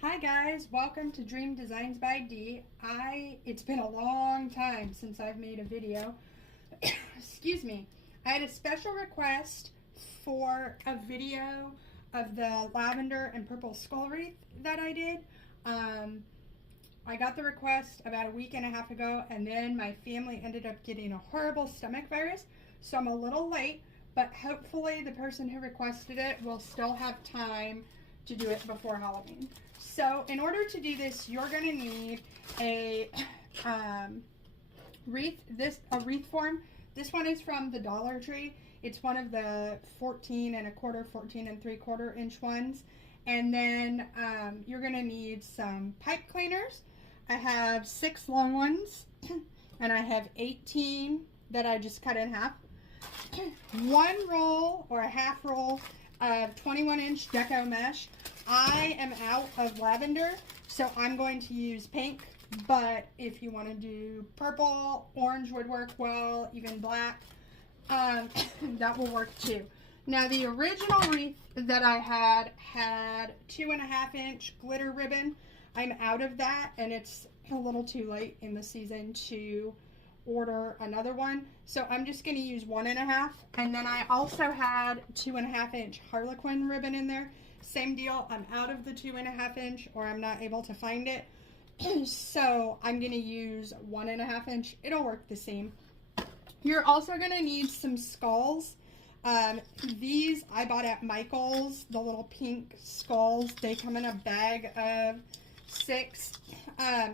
Hi guys, welcome to Dream Designs by D. It's been a long time since I've made a video. Excuse me. I had a special request for a video of the lavender and purple skull wreath that I did. I got the request about a week and a half ago, and then my family ended up getting a horrible stomach virus, so I'm a little late, but hopefully the person who requested it will still have time to do it before Halloween. So in order to do this, you're going to need a wreath, a wreath form. This one is from the Dollar Tree. It's one of the 14 and a quarter, 14 and 3/4 inch ones. And then you're going to need some pipe cleaners. I have 6 long ones, and I have 18 that I just cut in half. 1 roll or a half roll of 21-inch Deco mesh. I am out of lavender, so I'm going to use pink, but if you want to do purple, orange would work well, even black, that will work too. Now the original wreath that I had 2.5-inch glitter ribbon. I'm out of that, and it's a little too late in the season to order another one, so I'm just going to use 1.5. And then I also had 2.5-inch Harlequin ribbon in there. Same deal, I'm out of the 2.5-inch, or I'm not able to find it, so I'm going to use 1.5-inch. It'll work the same. You're also going to need some skulls. These I bought at Michael's, the little pink skulls. They come in a bag of 6.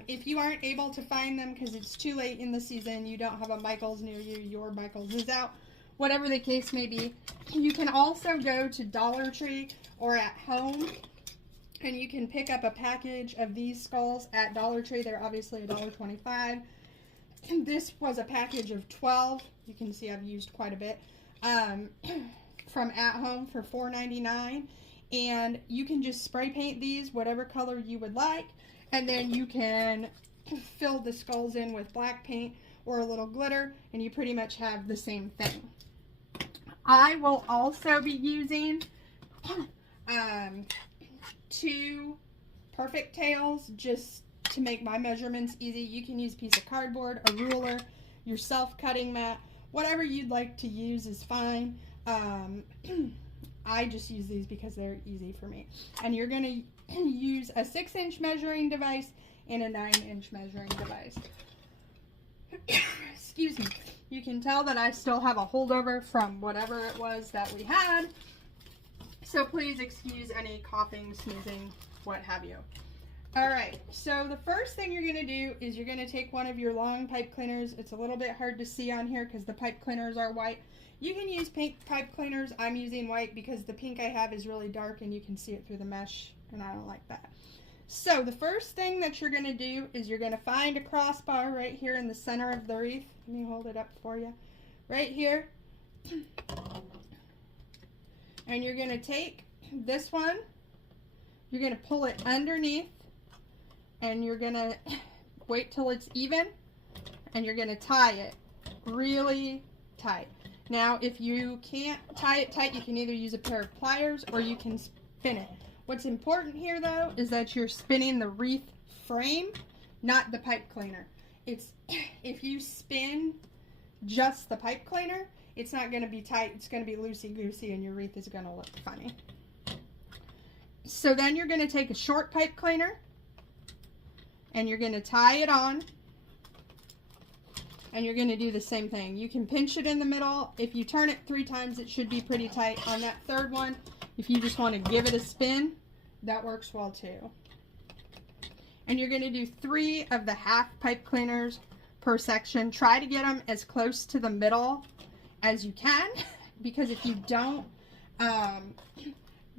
If you aren't able to find them because it's too late in the season, you don't have a Michael's near you, your Michael's is out, whatever the case may be, you can also go to Dollar Tree or at home, and you can pick up a package of these skulls at Dollar Tree. They're obviously $1.25. This was a package of 12. You can see I've used quite a bit. From At Home for $4.99. And you can just spray paint these whatever color you would like, and then you can fill the skulls in with black paint or a little glitter, and you pretty much have the same thing. I will also be using 2 perfect tails just to make my measurements easy. You can use a piece of cardboard, a ruler, your self-cutting mat, whatever you'd like to use is fine. I just use these because they're easy for me. And you're going to use a 6-inch measuring device and a 9-inch measuring device. Excuse me. You can tell that I still have a holdover from whatever it was that we had. So please excuse any coughing, sneezing, what have you. Alright, so the first thing you're going to do is you're going to take one of your long pipe cleaners. It's a little bit hard to see on here because the pipe cleaners are white. You can use pink pipe cleaners. I'm using white because the pink I have is really dark and you can see it through the mesh, and I don't like that. So the first thing that you're going to do is you're going to find a crossbar right here in the center of the wreath. Let me hold it up for you. Right here. And you're going to take this one. You're going to pull it underneath. And you're going to wait till it's even. And you're going to tie it really tight. Now, if you can't tie it tight, you can either use a pair of pliers or you can spin it. What's important here, though, is that you're spinning the wreath frame, not the pipe cleaner. If you spin just the pipe cleaner, it's not going to be tight. It's going to be loosey-goosey, and your wreath is going to look funny. So then you're going to take a short pipe cleaner, and you're going to tie it on. And you're going to do the same thing. You can pinch it in the middle. If you turn it 3 times, it should be pretty tight. On that third one, if you just want to give it a spin, that works well too. And you're going to do 3 of the half pipe cleaners per section. Try to get them as close to the middle as you can, because if you don't,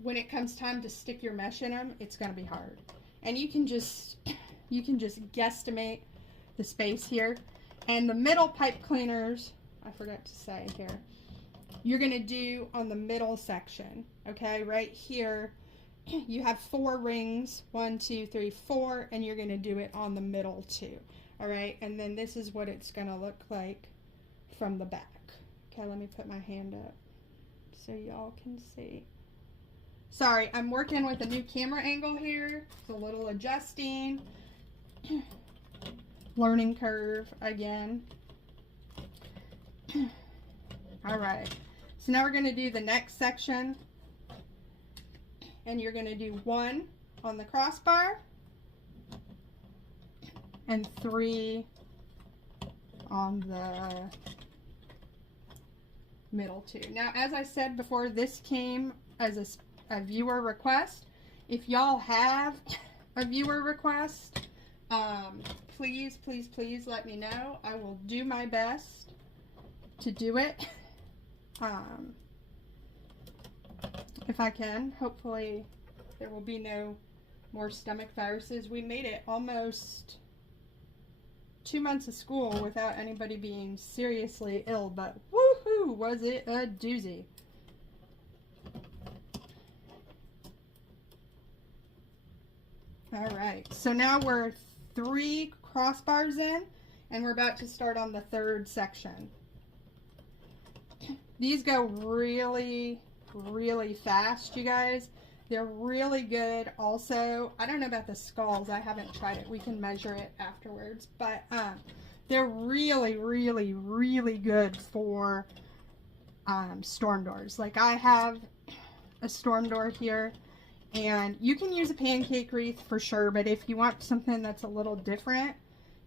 when it comes time to stick your mesh in them, it's going to be hard. And you can just guesstimate the space here. And the middle pipe cleaners, I forgot to say here, you're going to do on the middle section, okay? Right here, you have 4 rings, 1, 2, 3, 4, and you're going to do it on the middle too, all right? And then this is what it's going to look like from the back. Okay, let me put my hand up so y'all can see. Sorry, I'm working with a new camera angle here. It's a little adjusting. Learning curve again. All right. So now we're going to do the next section. And you're going to do 1 on the crossbar and 3 on the middle 2. Now, as I said before, this came as a viewer request. If y'all have a viewer request, please, please, please let me know. I will do my best to do it. If I can. Hopefully there will be no more stomach viruses. We made it almost 2 months of school without anybody being seriously ill, but woohoo, was it a doozy. Alright, so now we're 3 crossbars in, and we're about to start on the 3rd section. These go really, really fast, you guys. They're really good. Also, I don't know about the skulls. I haven't tried it. We can measure it afterwards. But they're really, really, really good for storm doors. Like, I have a storm door here, and you can use a pancake wreath for sure, but if you want something that's a little different,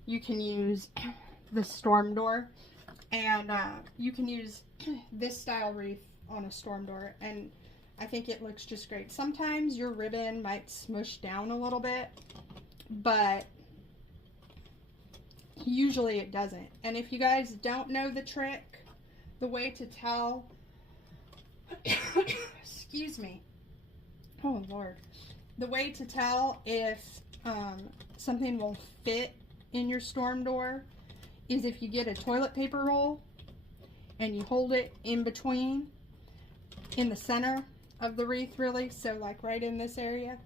you can use the storm door. And you can use this style wreath on a storm door, and I think it looks just great. Sometimes your ribbon might smush down a little bit, but usually it doesn't. And if you guys don't know the trick, the way to tell, excuse me, oh Lord, the way to tell if something will fit in your storm door is if you get a toilet paper roll and you hold it in between, in the center of the wreath, really, so like right in this area,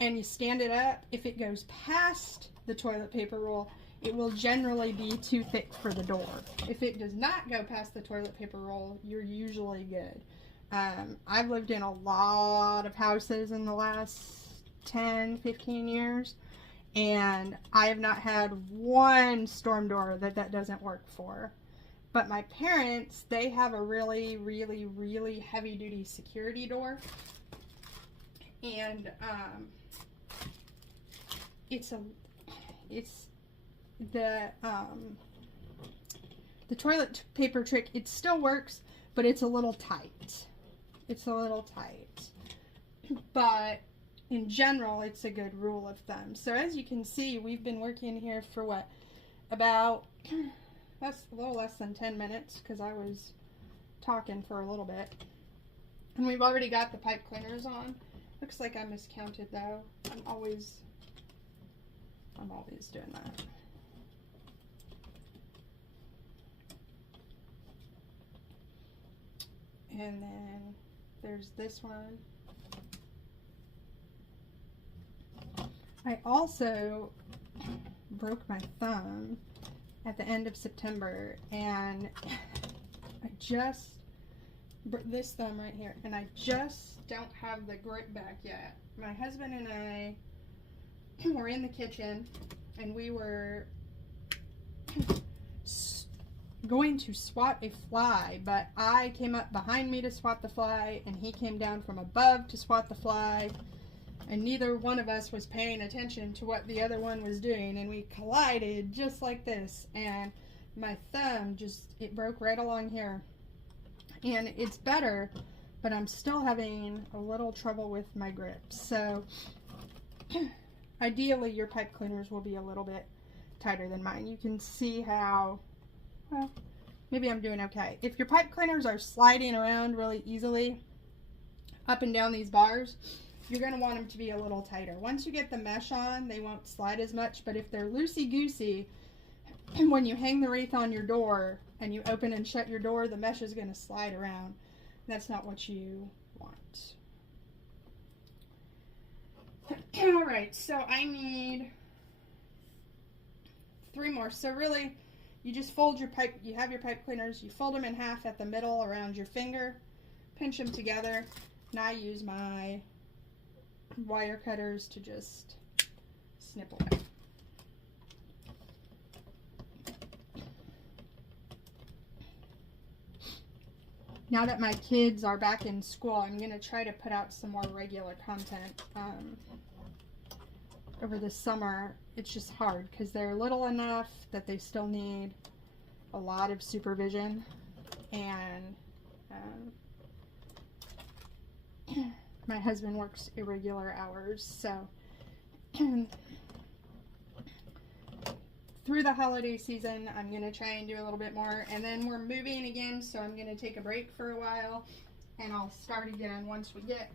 and you stand it up. If it goes past the toilet paper roll, it will generally be too thick for the door. If it does not go past the toilet paper roll, you're usually good. I've lived in a lot of houses in the last 10, 15 years, and I have not had one storm door that doesn't work for. But my parents, they have a really, really, really heavy-duty security door, and the toilet paper trick. It still works, but it's a little tight. It's a little tight, but in general, it's a good rule of thumb. So as you can see, we've been working here for what, about that's a little less than 10 minutes, because I was talking for a little bit. And we've already got the pipe cleaners on. Looks like I miscounted though. I'm always doing that. And then there's this one. I also broke my thumb at the end of September, and I just, this thumb right here, and I just don't have the grip back yet. My husband and I were in the kitchen, and we were going to swat a fly, but I came up behind me to swat the fly, and he came down from above to swat the fly, and neither one of us was paying attention to what the other one was doing, and we collided just like this, and my thumb it broke right along here. And it's better, but I'm still having a little trouble with my grip. So ideally your pipe cleaners will be a little bit tighter than mine. You can see how, well, maybe I'm doing okay. If your pipe cleaners are sliding around really easily up and down these bars, you're going to want them to be a little tighter. Once you get the mesh on, they won't slide as much, but if they're loosey-goosey, when you hang the wreath on your door and you open and shut your door, the mesh is going to slide around. That's not what you want. Alright, so I need 3 more. So really, you just fold your pipe, you have your pipe cleaners, you fold them in half at the middle around your finger, pinch them together, and I use my wire cutters to just snip away. Now that my kids are back in school, I'm going to try to put out some more regular content. Over the summer, it's just hard because they're little enough that they still need a lot of supervision, and my husband works irregular hours, so through the holiday season I'm going to try and do a little bit more, and then we're moving again, so I'm going to take a break for a while and I'll start again once we get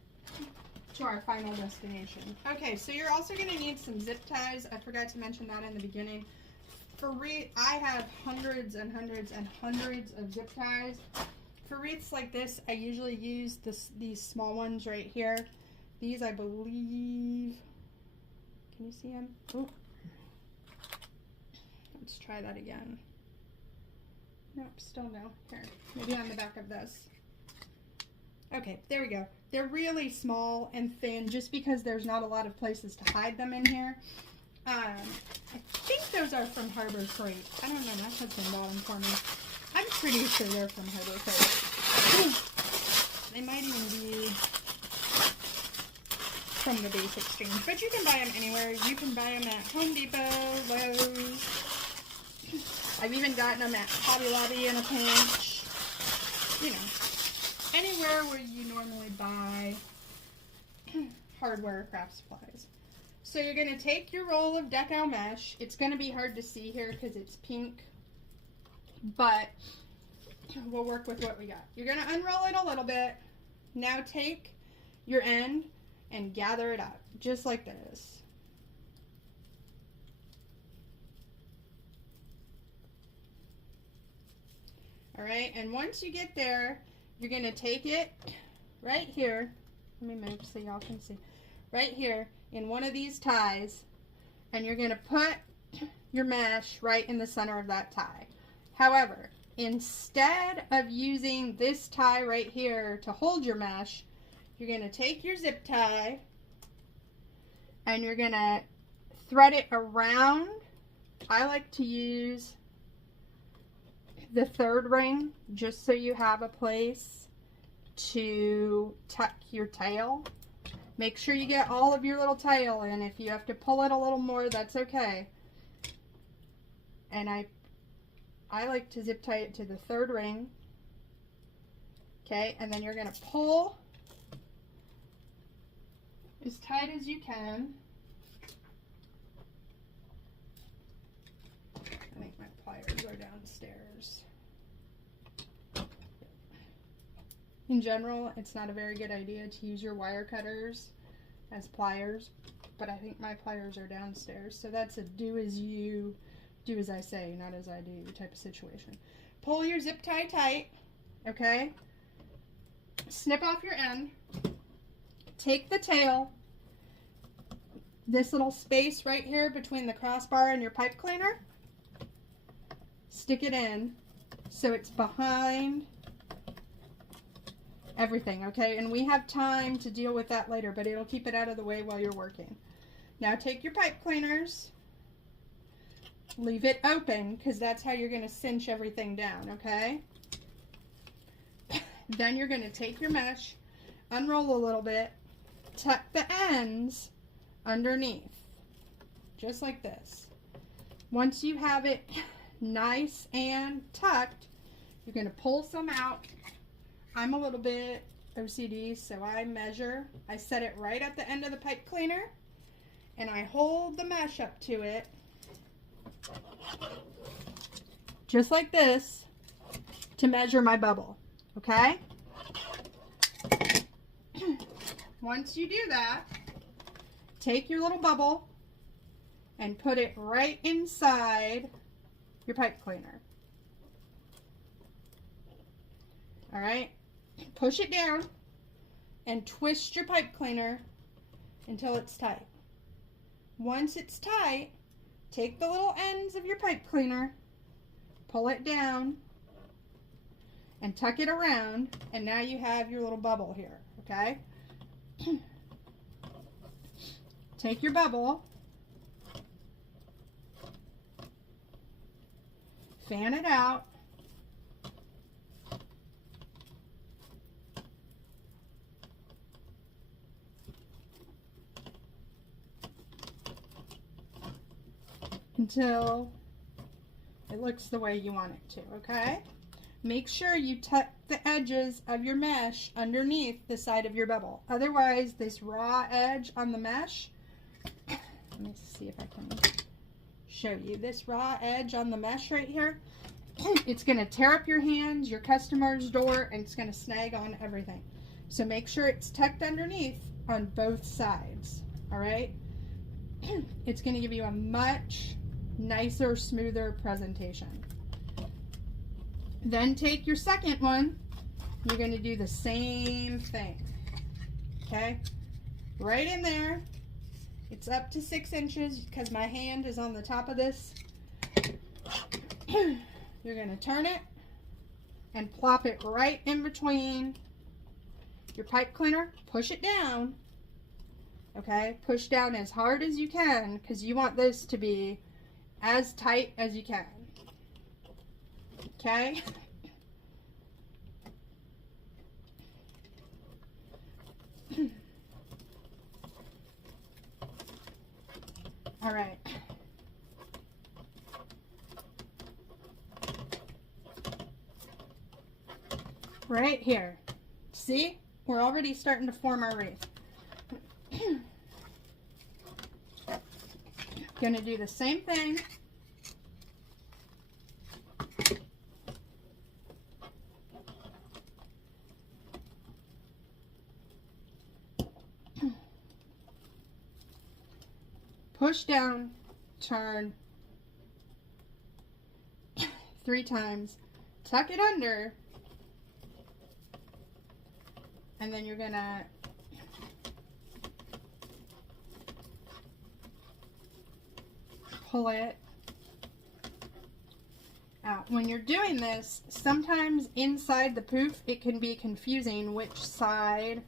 to our final destination. Okay, so you're also going to need some zip ties. I forgot to mention that in the beginning. For wreath, I have hundreds and hundreds and hundreds of zip ties. For wreaths like this, I usually use these small ones right here. These, I believe, can you see them? Ooh. Let's try that again. Nope, still no. Here, maybe on the back of this. Okay, there we go. They're really small and thin just because there's not a lot of places to hide them in here. I think those are from Harbor Freight. I don't know, my husband bought them for me. I'm pretty sure they're from Harbor Freight. They might even be from the Base Exchange, but you can buy them anywhere. You can buy them at Home Depot, Lowe's. I've even gotten them at Hobby Lobby in a pinch. You know, anywhere where you normally buy hardware, craft supplies. So you're going to take your roll of Deco mesh. It's going to be hard to see here because it's pink, but we'll work with what we got. You're going to unroll it a little bit. Now take your end and gather it up, just like this. All right, and once you get there, you're going to take it right here. Let me move so y'all can see. Right here in one of these ties, and you're going to put your mesh right in the center of that tie. However, instead of using this tie right here to hold your mesh, you're going to take your zip tie and you're going to thread it around. I like to use the third ring just so you have a place to tuck your tail. Make sure you get all of your little tail in. If you have to pull it a little more, that's okay. And I like to zip tie it to the third ring. Okay, and then you're going to pull as tight as you can. I think my pliers are downstairs. In general, it's not a very good idea to use your wire cutters as pliers, but I think my pliers are downstairs, so that's a do as I say, not as I do type of situation. Pull your zip tie tight, okay? Snip off your end. Take the tail, this little space right here between the crossbar and your pipe cleaner, stick it in so it's behind everything, okay? And we have time to deal with that later, but it'll keep it out of the way while you're working. Now take your pipe cleaners, leave it open because that's how you're going to cinch everything down, okay? Then you're going to take your mesh, unroll a little bit, tuck the ends underneath, just like this. Once you have it nice and tucked, you're going to pull some out. I'm a little bit OCD, so I measure. I set it right at the end of the pipe cleaner, and I hold the mesh up to it, just like this, to measure my bubble, okay? Once you do that, take your little bubble and put it right inside your pipe cleaner. All right? Push it down and twist your pipe cleaner until it's tight. Once it's tight, take the little ends of your pipe cleaner, pull it down, and tuck it around, and now you have your little bubble here, okay? take your bubble, fan it out, until it looks the way you want it to, okay? Make sure you tuck the edges of your mesh underneath the side of your bubble. Otherwise, this raw edge on the mesh, let me see if I can show you. This raw edge on the mesh right here, it's going to tear up your hands, your customer's door, and it's going to snag on everything. So make sure it's tucked underneath on both sides, all right? It's going to give you a much nicer, smoother presentation. Then take your second one. You're going to do the same thing. Okay? Right in there. It's up to 6 inches because my hand is on the top of this. You're going to turn it and plop it right in between your pipe cleaner. Push it down. Okay? Push down as hard as you can because you want this to be as tight as you can. Okay? All right. Right here. See? We're already starting to form our wreath. Gonna do the same thing. Push down, turn 3 times, tuck it under, and then you're gonna pull it out. When you're doing this, sometimes inside the poof it can be confusing which side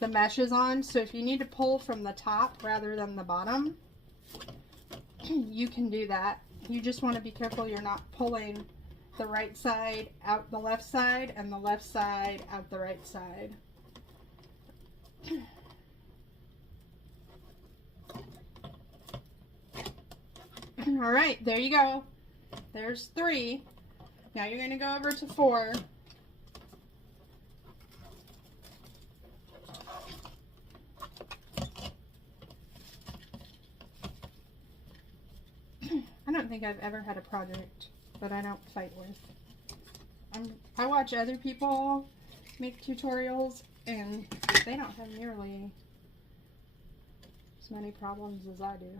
the mesh is on, so if you need to pull from the top rather than the bottom, you can do that. You just want to be careful you're not pulling the right side out the left side and the left side out the right side. All right, there you go. There's 3. Now you're going to go over to 4. I don't think I've ever had a project that I don't fight with. I watch other people make tutorials and they don't have nearly as many problems as I do.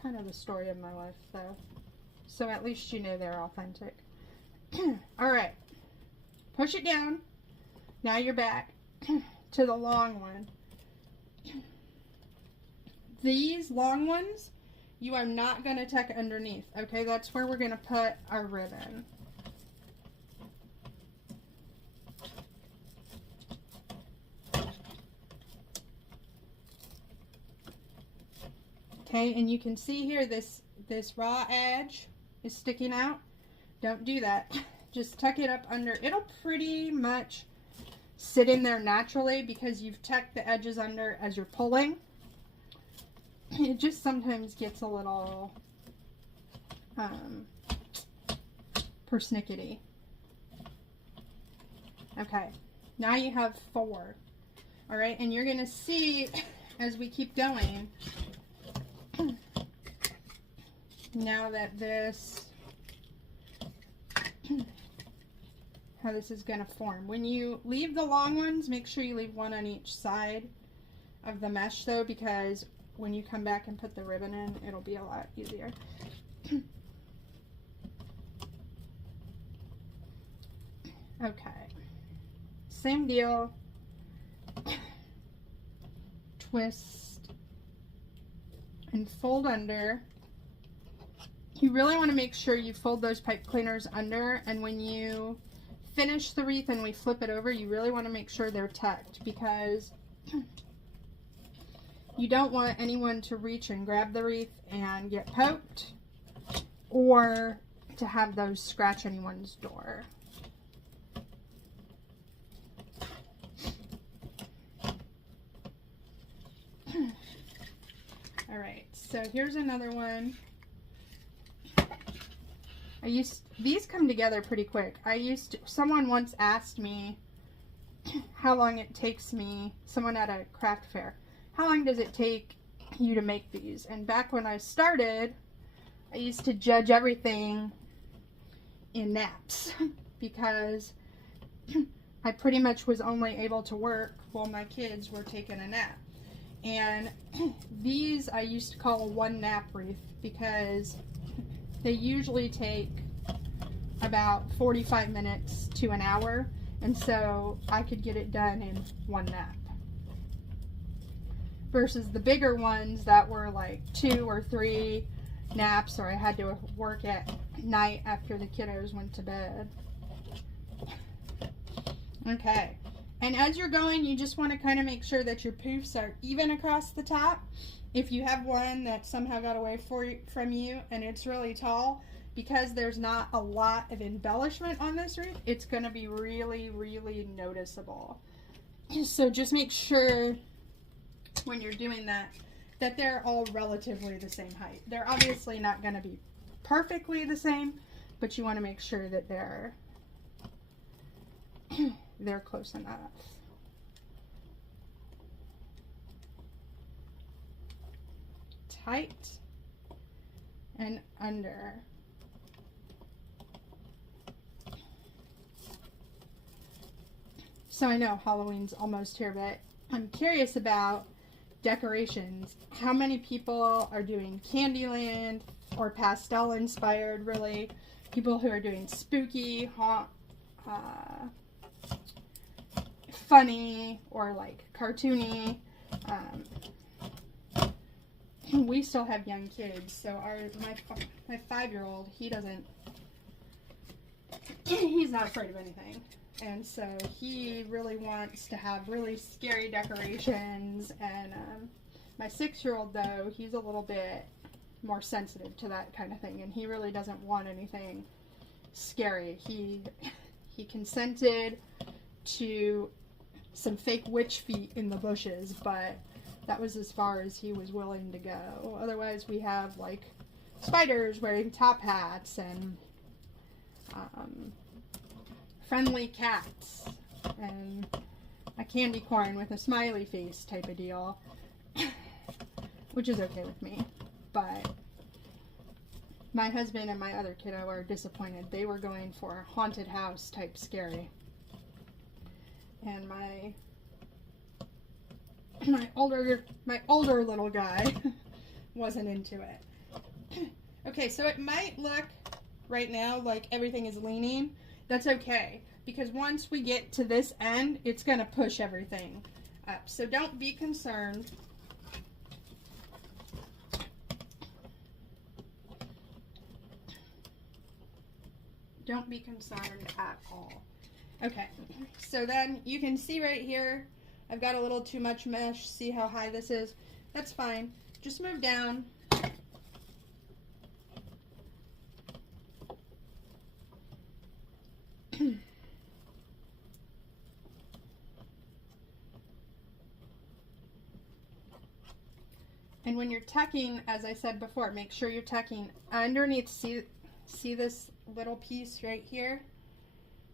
Kind of the story of my life though. So at least you know they're authentic. Alright. Push it down. Now you're back to the long one. These long ones, you are not going to tuck underneath, okay? That's where we're going to put our ribbon. Okay, and you can see here this raw edge is sticking out. Don't do that. Just tuck it up under. It'll pretty much sit in there naturally because you've tucked the edges under as you're pulling. It just sometimes gets a little persnickety. Okay, now you have 4. All right, and you're gonna see as we keep going, now that this, how this is gonna form. When you leave the long ones, make sure you leave 1 on each side of the mesh though, because when you come back and put the ribbon in, it'll be a lot easier. Okay, same deal. Twist and fold under. You really want to make sure you fold those pipe cleaners under, and when you finish the wreath and we flip it over, you really want to make sure they're tucked, because You don't want anyone to reach and grab the wreath and get poked, or to have those scratch anyone's door. All right, so here's another one. These come together pretty quick. Someone once asked me how long it takes me, someone at a craft fair, how long does it take you to make these? And back when I started, I used to judge everything in naps because I pretty much was only able to work while my kids were taking a nap. And these I used to call a one nap wreath because they usually take about 45 minutes to an hour, and so I could get it done in one nap. Versus the bigger ones that were like 2 or 3 naps, or I had to work at night after the kiddos went to bed. Okay. And as you're going, you just want to kind of make sure that your poofs are even across the top. If you have one that somehow got away from you and it's really tall, because there's not a lot of embellishment on this wreath, it's going to be really, really noticeable. So just make sure when you're doing that they're all relatively the same height. They're obviously not going to be perfectly the same, but you want to make sure that they're close enough. Tight and under. So I know Halloween's almost here, but I'm curious about decorations. How many people are doing Candyland or pastel inspired, really? People who are doing spooky, funny, or like cartoony. We still have young kids, so my 5-year-old, he's not afraid of anything. And so he really wants to have really scary decorations. And my 6-year-old, though, he's a little bit more sensitive to that kind of thing, and he really doesn't want anything scary. He consented to some fake witch feet in the bushes, but that was as far as he was willing to go. Otherwise, we have like spiders wearing top hats and friendly cats and a candy corn with a smiley face type of deal, which is okay with me. But my husband and my other kiddo are disappointed. They were going for a haunted house type scary, and my older little guy wasn't into it. Okay, so it might look right now like everything is leaning. That's okay, because once we get to this end, it's going to push everything up. So don't be concerned. Don't be concerned at all. Okay, so then you can see right here, I've got a little too much mesh. See how high this is? That's fine. Just move down. And when you're tucking, as I said before, make sure you're tucking underneath. See this little piece right here?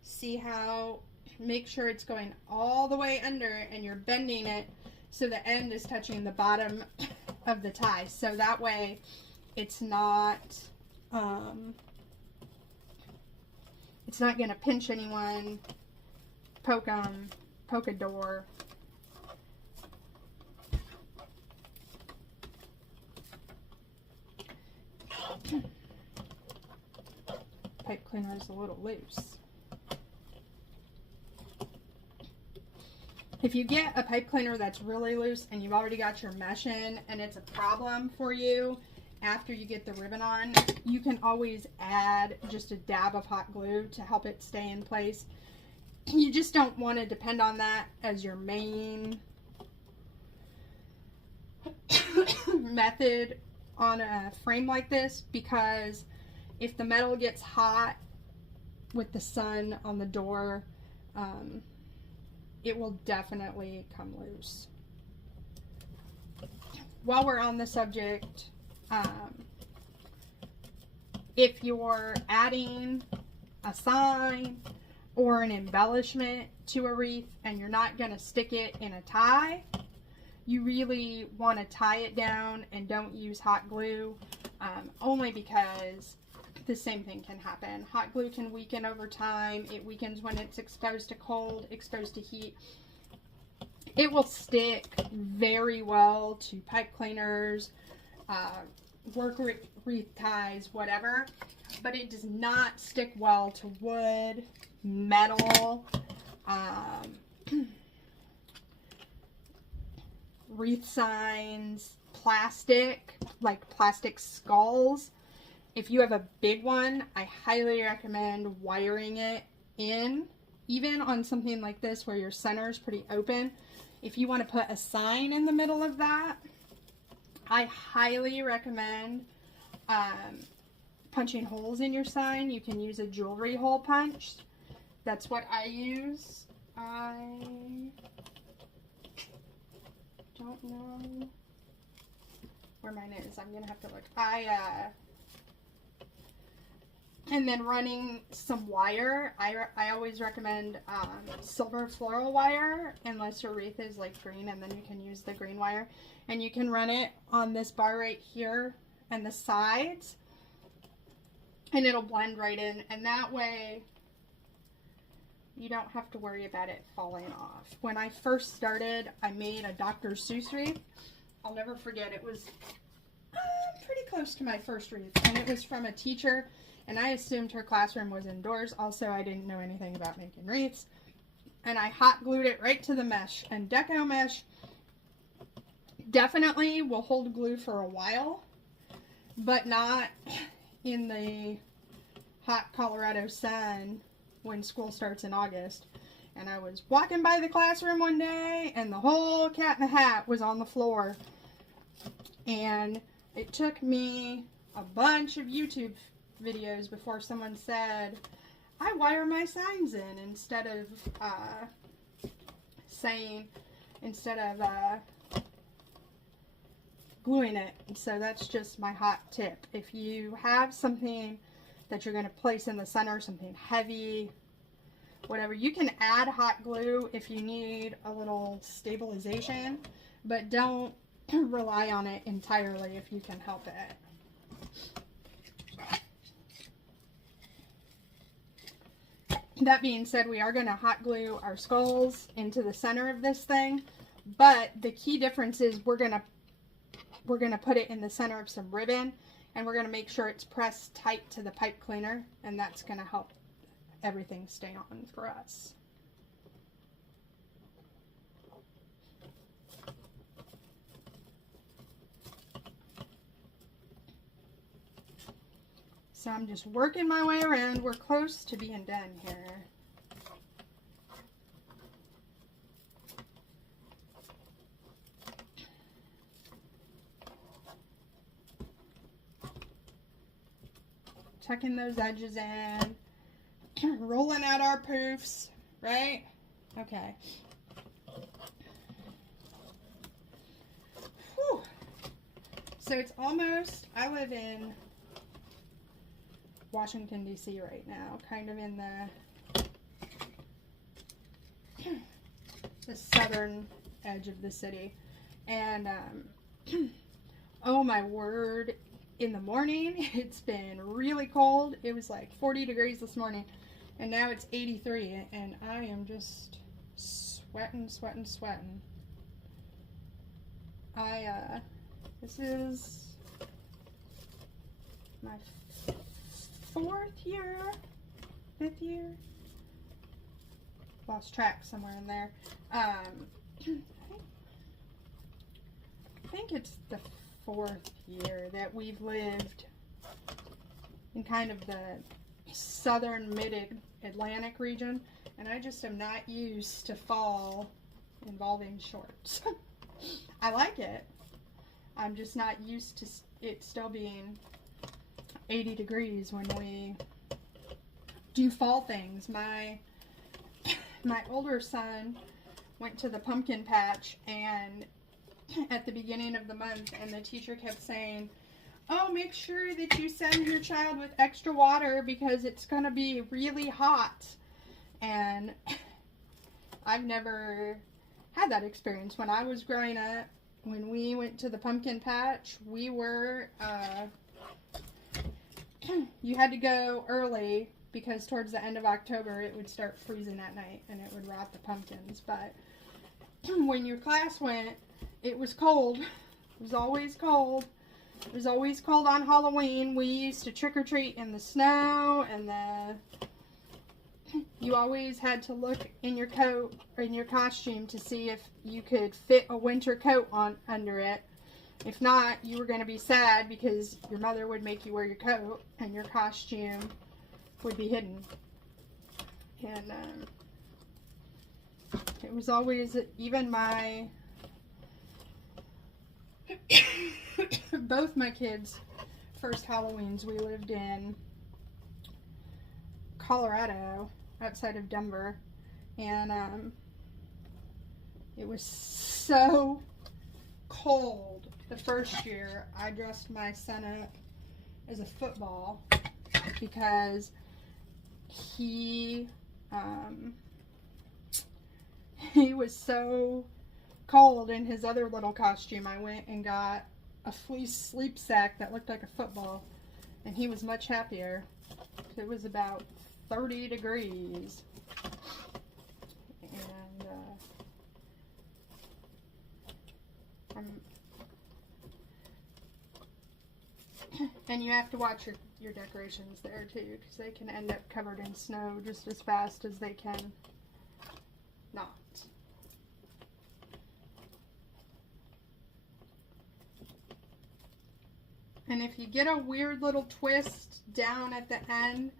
See how, make sure it's going all the way under and you're bending it so the end is touching the bottom of the tie. So that way it's not going to pinch anyone, poke them, poke a door. Pipe cleaner is a little loose. If you get a pipe cleaner that's really loose and you've already got your mesh in and it's a problem for you after you get the ribbon on, you can always add just a dab of hot glue to help it stay in place. You just don't want to depend on that as your main method on a frame like this, because if the metal gets hot with the sun on the door, it will definitely come loose. While we're on the subject, if you're adding a sign or an embellishment to a wreath and you're not going to stick it in a tie, you really want to tie it down and don't use hot glue, only because the same thing can happen. Hot glue can weaken over time. It weakens when it's exposed to cold, exposed to heat. It will stick very well to pipe cleaners, work wreath ties, whatever, but it does not stick well to wood, metal, wreath signs, plastic, like plastic skulls. If you have a big one, I highly recommend wiring it in, even on something like this where your center is pretty open. If you want to put a sign in the middle of that, I highly recommend punching holes in your sign. You can use a jewelry hole punch. That's what I use. I don't know where mine is. I'm going to have to look. And then running some wire. I always recommend silver floral wire, unless your wreath is like green, and then you can use the green wire. And you can run it on this bar right here and the sides, and it'll blend right in. And that way you don't have to worry about it falling off. When I first started, I made a Dr. Seuss wreath. I'll never forget, it was pretty close to my first wreath, and it was from a teacher. And I assumed her classroom was indoors. Also, I didn't know anything about making wreaths. And I hot glued it right to the mesh. And Deco mesh definitely will hold glue for a while, but not in the hot Colorado sun when school starts in August. And I was walking by the classroom one day, and the whole Cat in the Hat was on the floor. And it took me a bunch of YouTube videos before someone said, I wire my signs in, instead of gluing it. And so that's just my hot tip. If you have something that you're going to place in the center, something heavy, whatever, you can add hot glue if you need a little stabilization, but don't rely on it entirely if you can help it. That being said, we are going to hot glue our skulls into the center of this thing, but the key difference is we're going to put it in the center of some ribbon, and we're going to make sure it's pressed tight to the pipe cleaner, and that's going to help everything stay on for us. So I'm just working my way around. We're close to being done here. Tucking those edges in. Rolling out our poofs, right? Okay. Whew. So it's almost, I live in Washington, D.C. right now, kind of in the southern edge of the city. And, oh my word, in the morning, it's been really cold. It was like 40 degrees this morning, and now it's 83, and I am just sweating. This is my fifth year, lost track somewhere in there. I think it's the 4th year that we've lived in kind of the southern mid-Atlantic region, and I just am not used to fall involving shorts. I like it. I'm just not used to it still being 80 degrees when we do fall things. My older son went to the pumpkin patch and at the beginning of the month, and the teacher kept saying, oh, make sure that you send your child with extra water because it's going to be really hot. And I've never had that experience. When I was growing up, when we went to the pumpkin patch, we were, you had to go early because towards the end of October it would start freezing at night and it would rot the pumpkins. But when your class went, it was cold. It was always cold. It was always cold on Halloween. We used to trick or treat in the snow, and you always had to look in your coat or in your costume to see if you could fit a winter coat on under it. If not, you were going to be sad because your mother would make you wear your coat and your costume would be hidden. And it was always, even my both my kids' first Halloweens, we lived in Colorado, outside of Denver, and it was so cold. The first year, I dressed my son up as a football because he was so cold in his other little costume. I went and got a fleece sleep sack that looked like a football, and he was much happier. It was about 30 degrees, and you have to watch your decorations there too, because they can end up covered in snow just as fast as they can not. And if you get a weird little twist down at the end,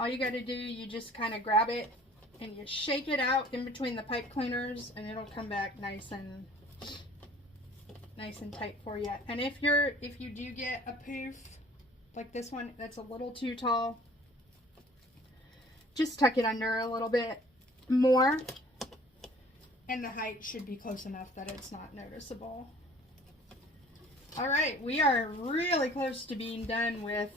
all you got to do, you just kind of grab it and you shake it out in between the pipe cleaners, and it'll come back nice and tight for you. And if you do get a poof like this one that's a little too tall, just tuck it under a little bit more, and the height should be close enough that it's not noticeable. Alright, we are really close to being done with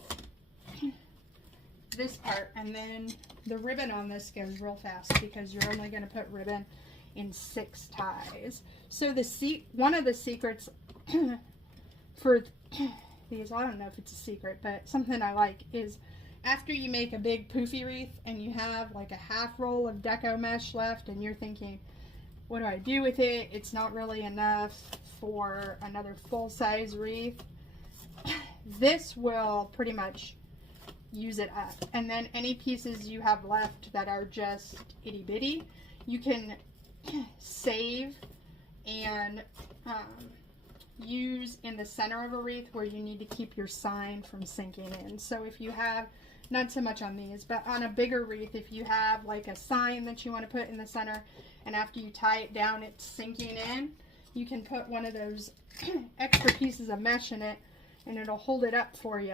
this part, and then the ribbon on this goes real fast because you're only going to put ribbon in 6 ties. So one of the secrets for these, I don't know if it's a secret, but something I like is after you make a big poofy wreath and you have like a half roll of Deco mesh left and you're thinking, what do I do with it? It's not really enough for another full-size wreath. This will pretty much use it up. And then any pieces you have left that are just itty-bitty, you can save and use in the center of a wreath where you need to keep your sign from sinking in. So if you have, not so much on these, but on a bigger wreath, if you have like a sign that you want to put in the center and after you tie it down it's sinking in, you can put one of those extra pieces of mesh in it and it'll hold it up for you.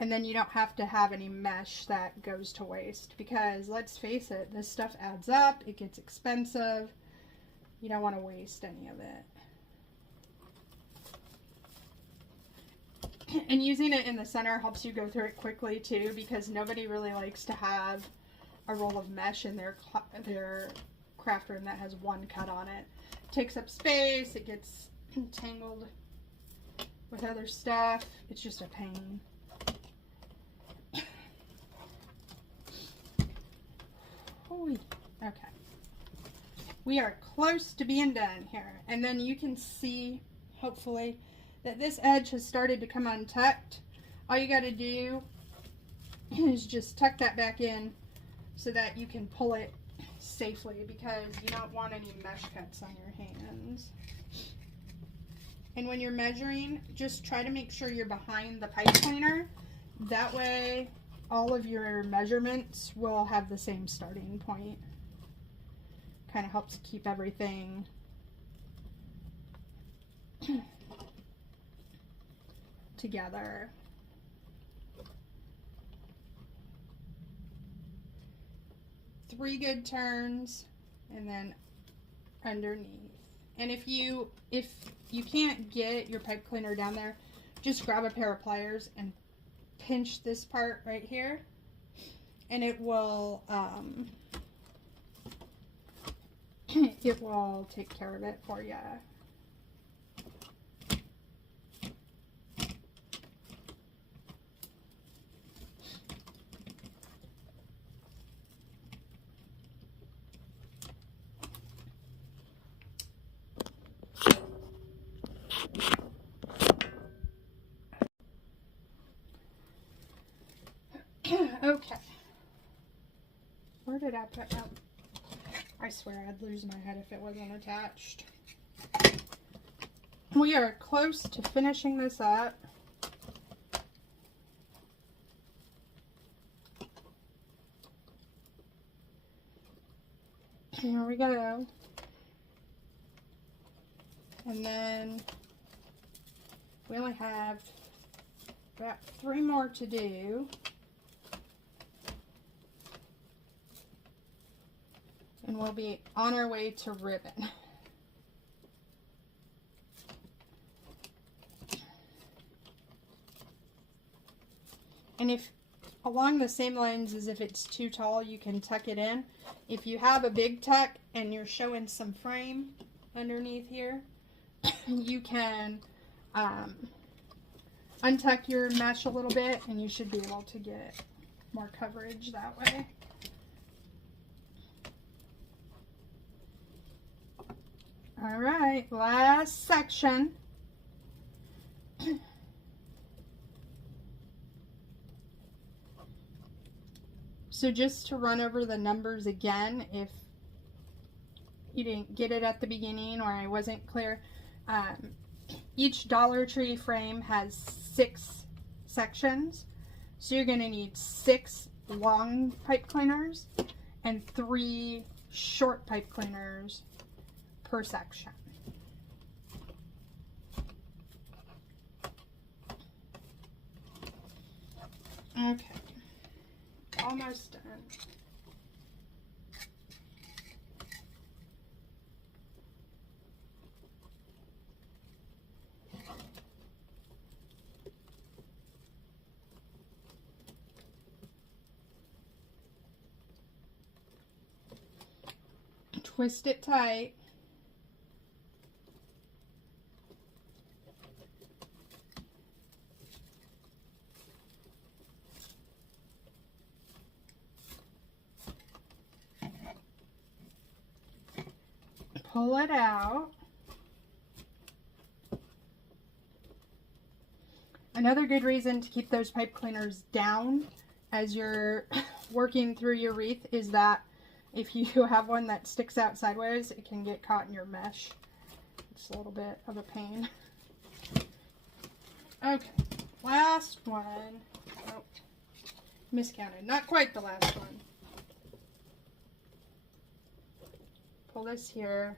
And then you don't have to have any mesh that goes to waste, because let's face it, this stuff adds up, it gets expensive. You don't want to waste any of it. And using it in the center helps you go through it quickly too, because nobody really likes to have a roll of mesh in their craft room that has one cut on it. It takes up space, it gets tangled with other stuff. It's just a pain. Okay. We are close to being done here. And then you can see, hopefully, that this edge has started to come untucked. All you got to do is just tuck that back in so that you can pull it safely, because you don't want any mesh cuts on your hands. And when you're measuring, just try to make sure you're behind the pipe cleaner. That way all of your measurements will have the same starting point. Kind of helps keep everything together. Three good turns, and then underneath. And if you can't get your pipe cleaner down there, just grab a pair of pliers and pinch this part right here, and it will it will take care of it for you. Okay. Where did I put that? I swear I'd lose my head if it wasn't attached. We are close to finishing this up. Here we go. And then we only have about 3 more to do. And we'll be on our way to ribbon. And if along the same lines as if it's too tall, you can tuck it in. If you have a big tuck and you're showing some frame underneath here, you can untuck your mesh a little bit and you should be able to get more coverage that way. All right, last section. So just to run over the numbers again, if you didn't get it at the beginning or I wasn't clear, each Dollar Tree frame has 6 sections. So you're going to need 6 long pipe cleaners and 3 short pipe cleaners per section. Okay, almost done. Twist it tight. Pull it out. Another good reason to keep those pipe cleaners down as you're working through your wreath is that if you have one that sticks out sideways, it can get caught in your mesh. It's a little bit of a pain. Okay, last one. Oh, miscounted. Not quite the last one. Pull this here.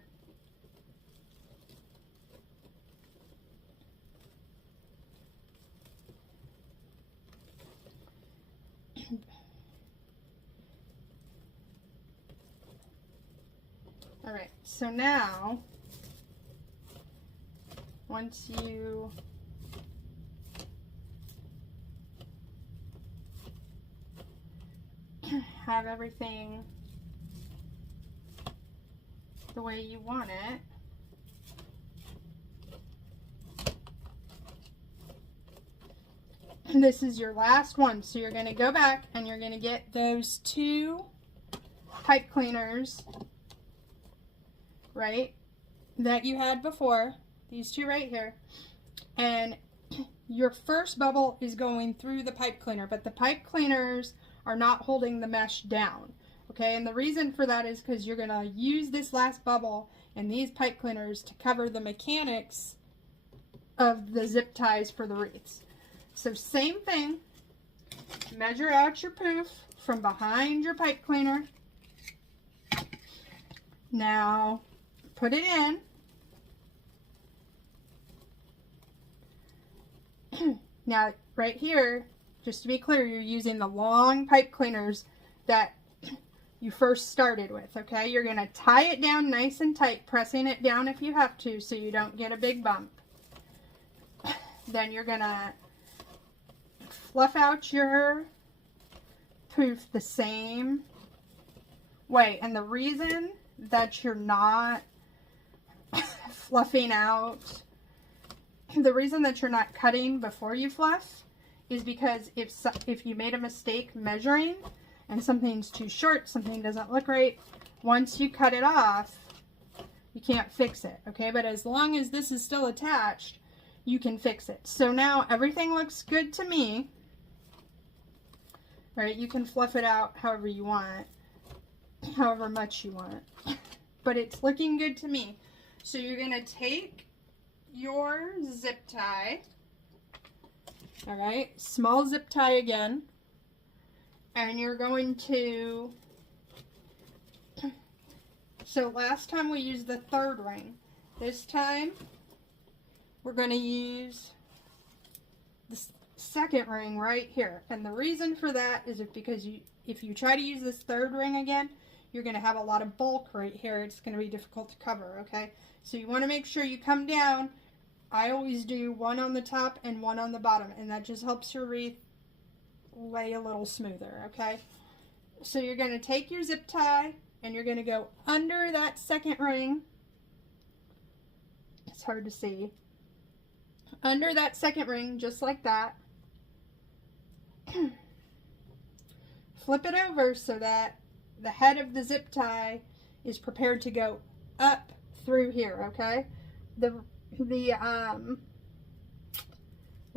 All right, so now once you have everything the way you want it, this is your last one. So you're going to go back and you're going to get those 2 pipe cleaners, right, that you had before, these 2 right here, and your first bubble is going through the pipe cleaner, but the pipe cleaners are not holding the mesh down, okay? And the reason for that is because you're going to use this last bubble and these pipe cleaners to cover the mechanics of the zip ties for the wreaths. So same thing, measure out your poof from behind your pipe cleaner. Now put it in Now, right here, just to be clear, you're using the long pipe cleaners that you first started with, okay? You're going to tie it down nice and tight, pressing it down if you have to so you don't get a big bump. Then you're going to fluff out your poof the same way. And the reason that you're not fluffing out, the reason that you're not cutting before you fluff is because if you made a mistake measuring and something's too short, something doesn't look right, once you cut it off, you can't fix it, okay? But as long as this is still attached, you can fix it. So now everything looks good to me, right? You can fluff it out however you want, however much you want, but it's looking good to me. So you're gonna take your zip tie, all right, small zip tie again, and you're going to, so last time we used the third ring. This time we're going to use the second ring right here. And the reason for that is because if you try to use this third ring again, you're going to have a lot of bulk right here. It's going to be difficult to cover, okay? So you want to make sure you come down. I always do one on the top and one on the bottom, and that just helps your wreath lay a little smoother, okay? So you're going to take your zip tie and you're going to go under that second ring. It's hard to see. Under that second ring, just like that. Flip it over so that the head of the zip tie is prepared to go up through here, okay? The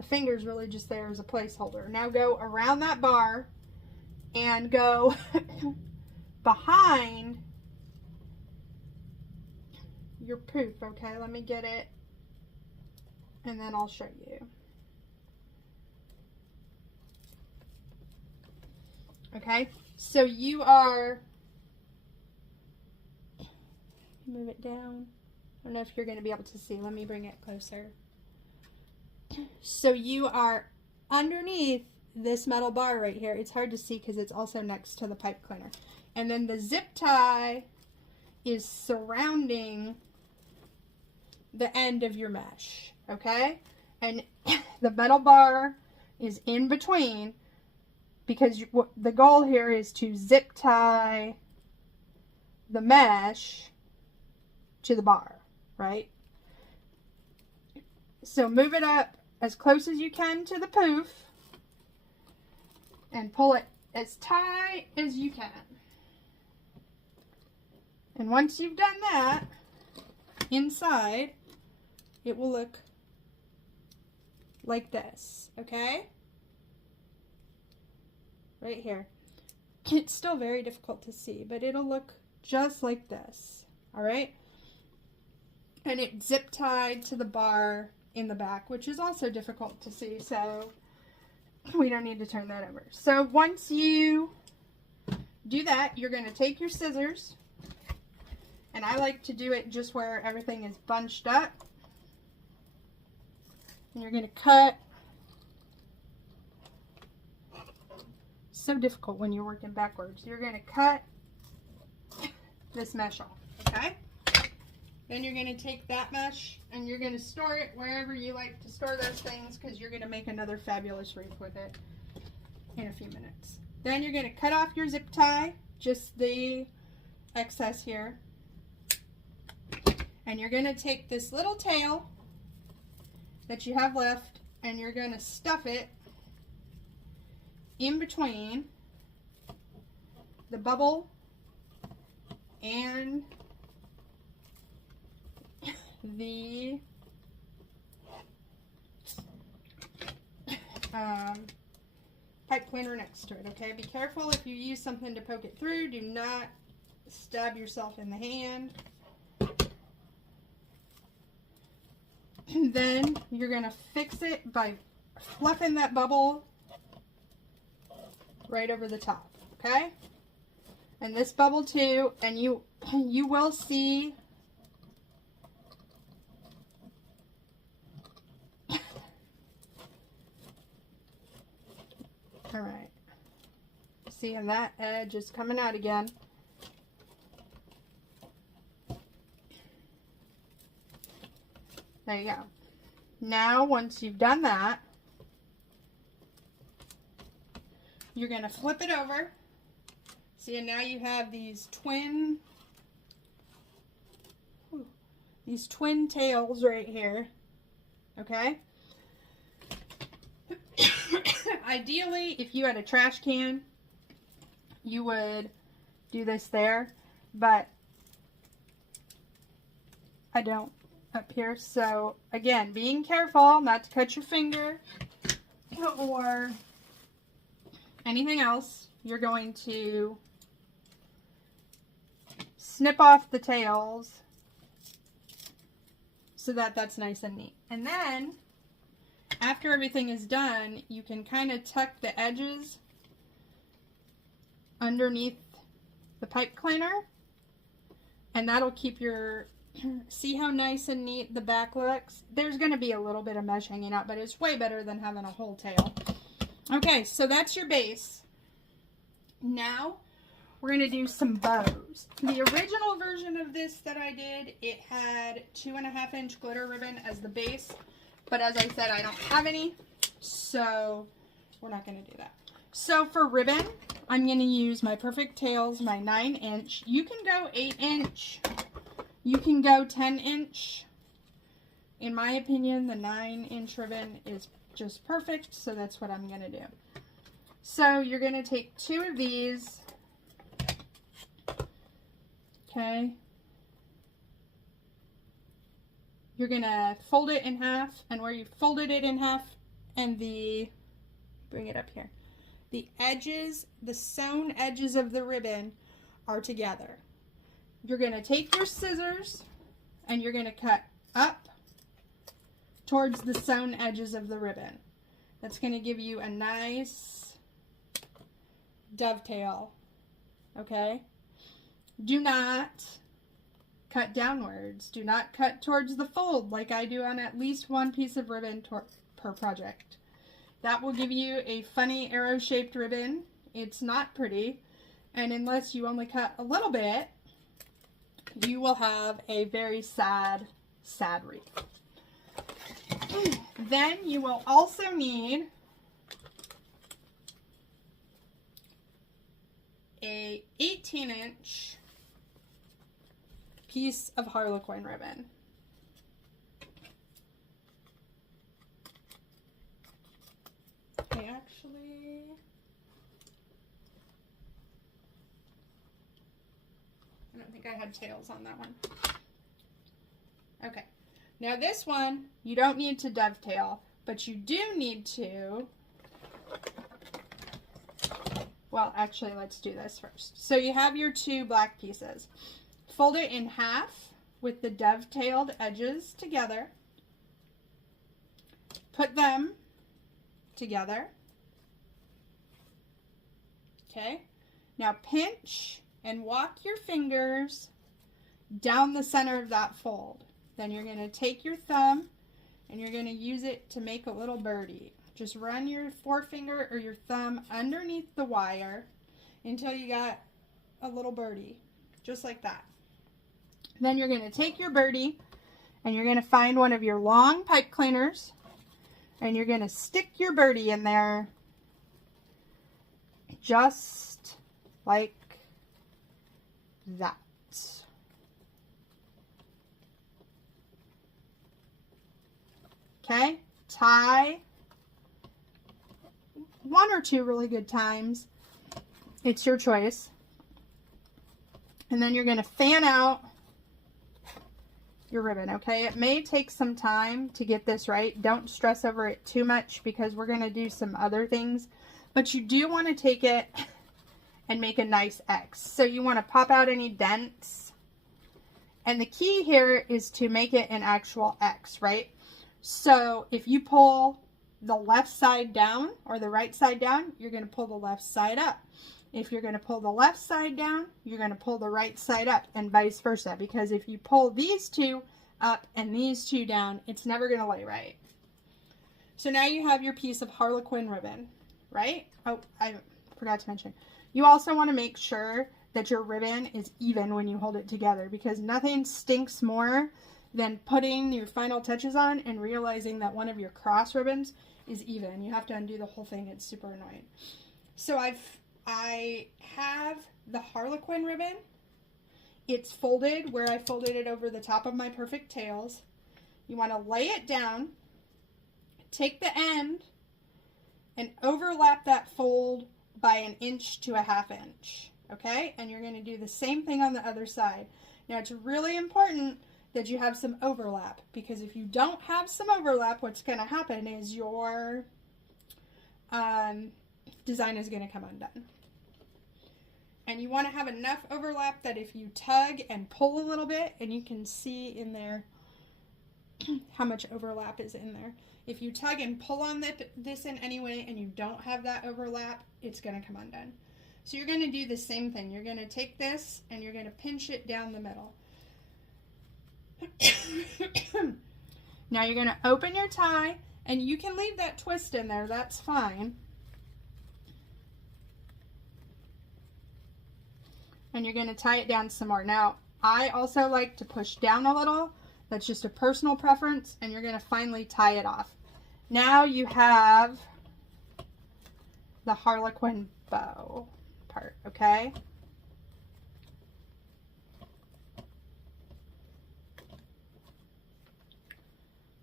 finger's really just there as a placeholder. Now go around that bar and go behind your poof, okay? Let me get it, and then I'll show you. Okay, so you are, move it down. I don't know if you're going to be able to see. Let me bring it closer. So you are underneath this metal bar right here. It's hard to see because it's also next to the pipe cleaner. And then the zip tie is surrounding the end of your mesh, okay? And the metal bar is in between because the goal here is to zip tie the mesh to the bar, right? So move it up as close as you can to the poof and pull it as tight as you can. And once you've done that, inside, it will look like this, okay? Right here. It's still very difficult to see, but it'll look just like this, all right? And it's zip tied to the bar in the back, which is also difficult to see, so we don't need to turn that over. So once you do that, you're going to take your scissors, and I like to do it just where everything is bunched up. And you're going to cut. So difficult when you're working backwards. You're going to cut this mesh off, okay? Then you're going to take that mesh and you're going to store it wherever you like to store those things, because you're going to make another fabulous wreath with it in a few minutes. Then you're going to cut off your zip tie, just the excess here. And you're going to take this little tail that you have left and you're going to stuff it in between the bubble and the pipe cleaner next to it, okay? Be careful if you use something to poke it through. Do not stab yourself in the hand. And then you're going to fix it by fluffing that bubble right over the top, okay? And this bubble too, and you will see See, and that edge is coming out again. There you go. Now, once you've done that, you're going to flip it over. See, and now you have these twin tails right here. Okay? Ideally, if you had a trash can, you would do this there, but I don't up here. So again, being careful not to cut your finger or anything else. You're going to snip off the tails so that that's nice and neat. And then after everything is done, you can kind of tuck the edges underneath the pipe cleaner, and that'll keep your, see how nice and neat the back looks? There's going to be a little bit of mesh hanging out, but it's way better than having a whole tail. Okay, so that's your base. Now we're going to do some bows. The original version of this that I did, it had 2.5 inch glitter ribbon as the base, but as I said, I don't have any, so we're not going to do that. So for ribbon, I'm going to use my Perfect Tails, my 9 inch. You can go 8 inch. You can go 10 inch. In my opinion, the 9 inch ribbon is just perfect, so that's what I'm going to do. So you're going to take 2 of these. Okay. You're going to fold it in half, and where you folded it in half and bring it up here. The edges, the sewn edges of the ribbon are together. You're going to take your scissors and you're going to cut up towards the sewn edges of the ribbon. That's going to give you a nice dovetail, okay? Do not cut downwards. Do not cut towards the fold like I do on at least one piece of ribbon per project. That will give you a funny arrow-shaped ribbon. It's not pretty, and unless you only cut a little bit, you will have a very sad, sad wreath. Then you will also need a 18 inch piece of Harlequin ribbon. Actually, I don't think I had tails on that one. Okay, now this one, you don't need to dovetail, but you do need to, well, actually, let's do this first. So you have your 2 black pieces. Fold it in half with the dovetailed edges together. Put them together. Okay, now pinch and walk your fingers down the center of that fold. Then you're going to take your thumb and you're going to use it to make a little birdie. Just run your forefinger or your thumb underneath the wire until you got a little birdie, just like that. Then you're going to take your birdie and you're going to find one of your long pipe cleaners and you're going to stick your birdie in there just like that. Okay, tie 1 or 2 really good times. It's your choice. And then you're going to fan out your ribbon, okay? It may take some time to get this right. Don't stress over it too much because we're going to do some other things. But you do want to take it and make a nice X. So you want to pop out any dents. And the key here is to make it an actual X, right? So if you pull the left side down or the right side down, you're going to pull the left side up. If you're going to pull the left side down, you're going to pull the right side up, and vice versa. Because if you pull these 2 up and these 2 down, it's never going to lay right. So now you have your piece of Harlequin ribbon, right? Oh, I forgot to mention. You also want to make sure that your ribbon is even when you hold it together, because nothing stinks more than putting your final touches on and realizing that one of your cross ribbons is even. You have to undo the whole thing. It's super annoying. So I have the Harlequin ribbon. It's folded where I folded it over the top of my perfect tails. You want to lay it down, take the end, and overlap that fold by 1 inch to 1/2 inch. Okay? And you're going to do the same thing on the other side. Now, it's really important that you have some overlap, because if you don't have some overlap, what's going to happen is your design is going to come undone. And you want to have enough overlap that if you tug and pull a little bit, and you can see in there how much overlap is in there. If you tug and pull on this in any way and you don't have that overlap, it's going to come undone. So you're going to do the same thing. You're going to take this and you're going to pinch it down the middle. Now you're going to open your tie, and you can leave that twist in there. That's fine. And you're going to tie it down some more. Now, I also like to push down a little. That's just a personal preference, and you're going to finally tie it off. Now you have the Harlequin bow part, okay?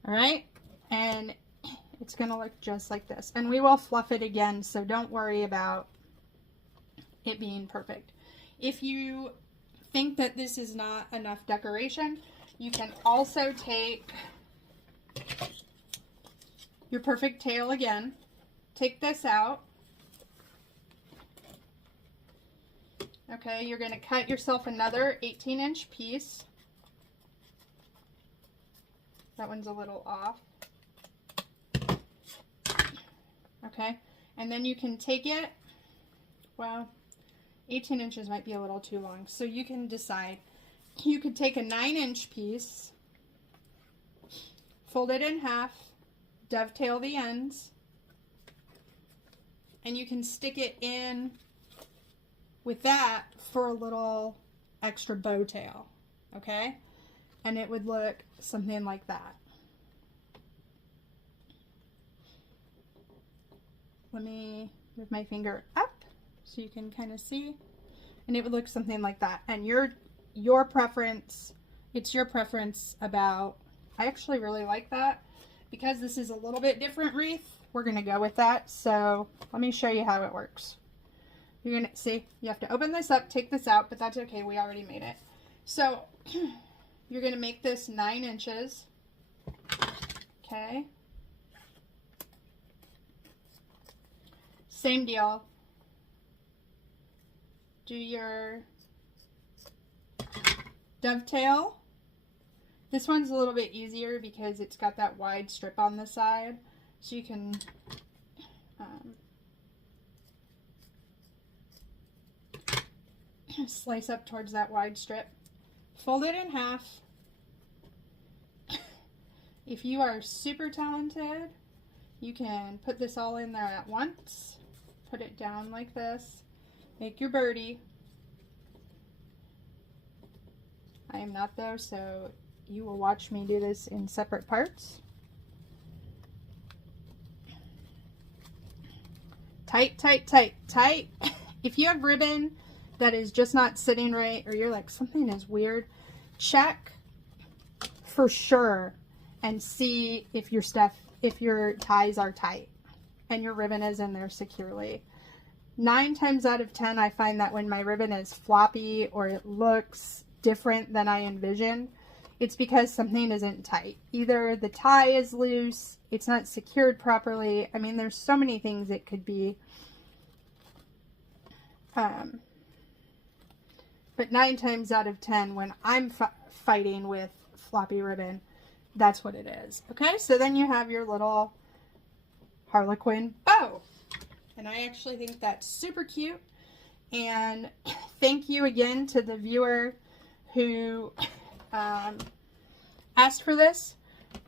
All right, and it's going to look just like this. And we will fluff it again, so don't worry about it being perfect. If you think that this is not enough decoration, you can also take your perfect tail again, take this out. Okay, you're going to cut yourself another 18-inch piece. That one's a little off. Okay, and then you can take it, well, 18 inches might be a little too long, so you can decide. You could take a 9-inch piece, fold it in half, dovetail the ends, and you can stick it in with that for a little extra bow tail, okay? And it would look something like that. Let me move my finger up so you can kind of see, and it would look something like that. And your preference, it's your preference about, I actually really like that. Because this is a little bit different wreath, we're going to go with that. So let me show you how it works. You're going to see, you have to open this up, take this out, but that's okay, we already made it. So you're going to make this 9 inches, okay? Same deal. Do your dovetail. This one's a little bit easier because it's got that wide strip on the side, so you can slice up towards that wide strip. Fold it in half. If you are super talented, you can put this all in there at once. Put it down like this. Make your birdie. I am not though, so you will watch me do this in separate parts. Tight, tight, tight, tight. If you have ribbon that is just not sitting right, or you're like, something is weird, check for sure and see if your stuff, if your ties are tight and your ribbon is in there securely. 9 times out of 10, I find that when my ribbon is floppy or it looks different than I envisioned, it's because something isn't tight. Either the tie is loose, it's not secured properly. I mean, there's so many things it could be. But 9 times out of 10, when I'm fighting with floppy ribbon, that's what it is. Okay, so then you have your little Harlequin bow. And I actually think that's super cute. And thank you again to the viewer who asked for this.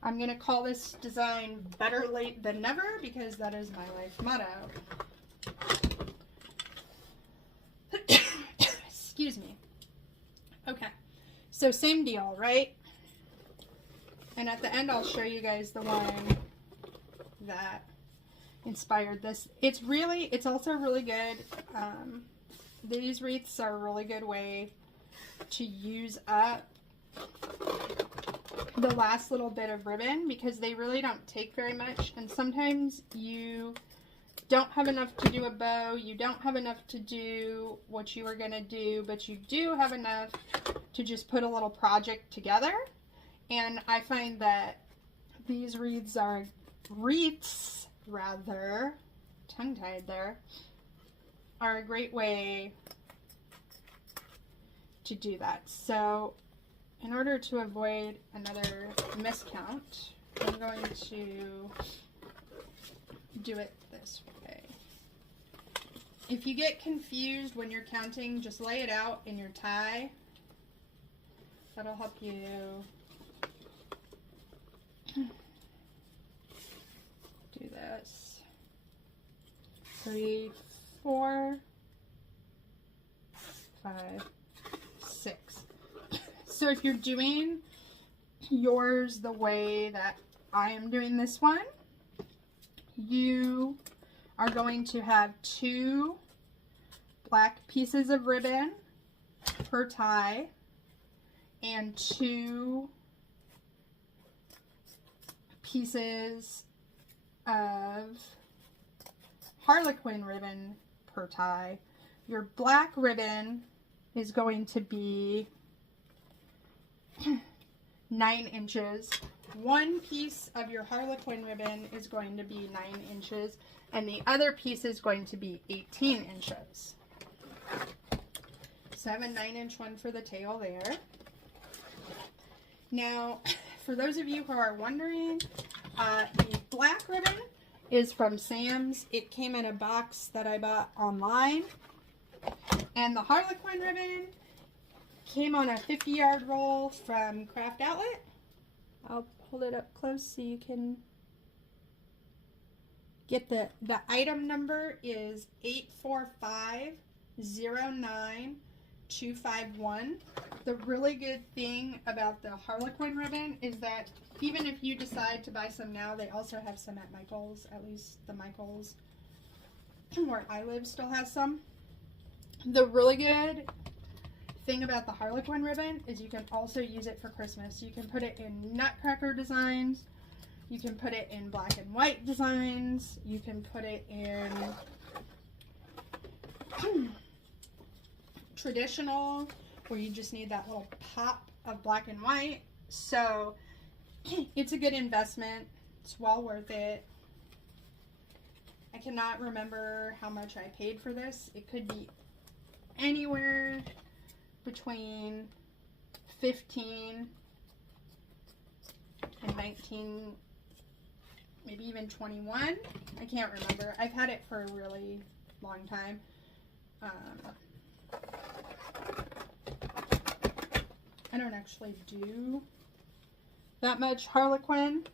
I'm going to call this design Better Late Than Never, because that is my life motto. Excuse me. Okay, so same deal, right? And at the end, I'll show you guys the one that inspired this. It's also really good. These wreaths are a really good way to use up the last little bit of ribbon because they really don't take very much, and sometimes you don't have enough to do a bow, you don't have enough to do what you were going to do, but you do have enough to just put a little project together. And I find that these wreaths, tongue-tied there, are a great way to do that. So in order to avoid another miscount, I'm going to do it this way. If you get confused when you're counting, just lay it out in your tie. That'll help you do this. 3, 4, 5, 6. So if you're doing yours the way that I am doing this one, you are going to have 2 black pieces of ribbon per tie and 2 pieces of Harlequin ribbon per tie. Your black ribbon is going to be 9 inches. 1 piece of your Harlequin ribbon is going to be 9 inches, and the other piece is going to be 18 inches. So I have a 9-inch one for the tail there. Now, for those of you who are wondering, the black ribbon is from Sam's. It came in a box that I bought online. And the Harlequin ribbon came on a 50-yard roll from Craft Outlet. I'll hold it up close so you can get the item number is 84509-251. The really good thing about the Harlequin ribbon is that even if you decide to buy some now, they also have some at Michael's. At least the Michael's where I live still has some. The really good thing about the Harlequin ribbon is you can also use it for Christmas. You can put it in nutcracker designs. You can put it in black and white designs. You can put it in traditional, where you just need that little pop of black and white. So it's a good investment. It's well worth it. I cannot remember how much I paid for this. It could be anywhere between 15 and 19, maybe even 21. I can't remember. I've had it for a really long time. I don't actually do that much Harlequin,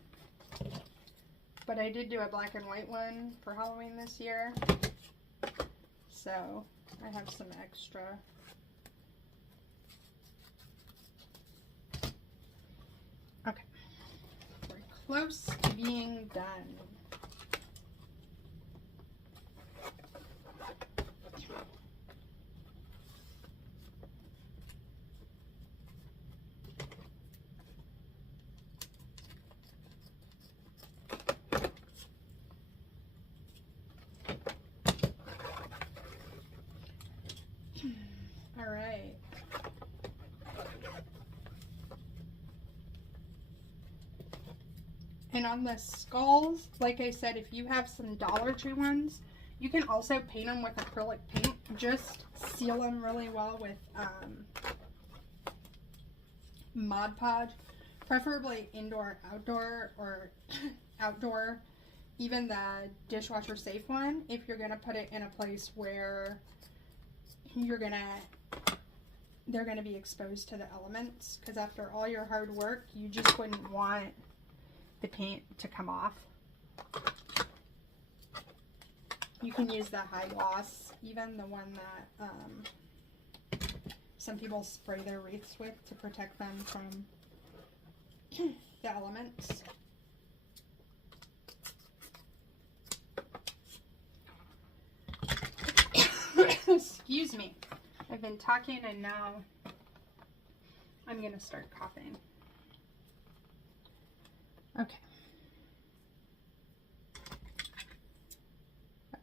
but I did do a black and white one for Halloween this year, so I have some extra. Okay, we're close to being done. All right. And on the skulls, like I said, if you have some Dollar Tree ones, you can also paint them with acrylic paint. Just seal them really well with Mod Podge, preferably indoor, outdoor, or outdoor. Even the dishwasher safe one, if you're gonna put it in a place where they're gonna be exposed to the elements, because after all your hard work, you just wouldn't want the paint to come off. You can use the high gloss, even the one that some people spray their wreaths with to protect them from the elements. Excuse me. I've been talking and now I'm going to start coughing. Okay.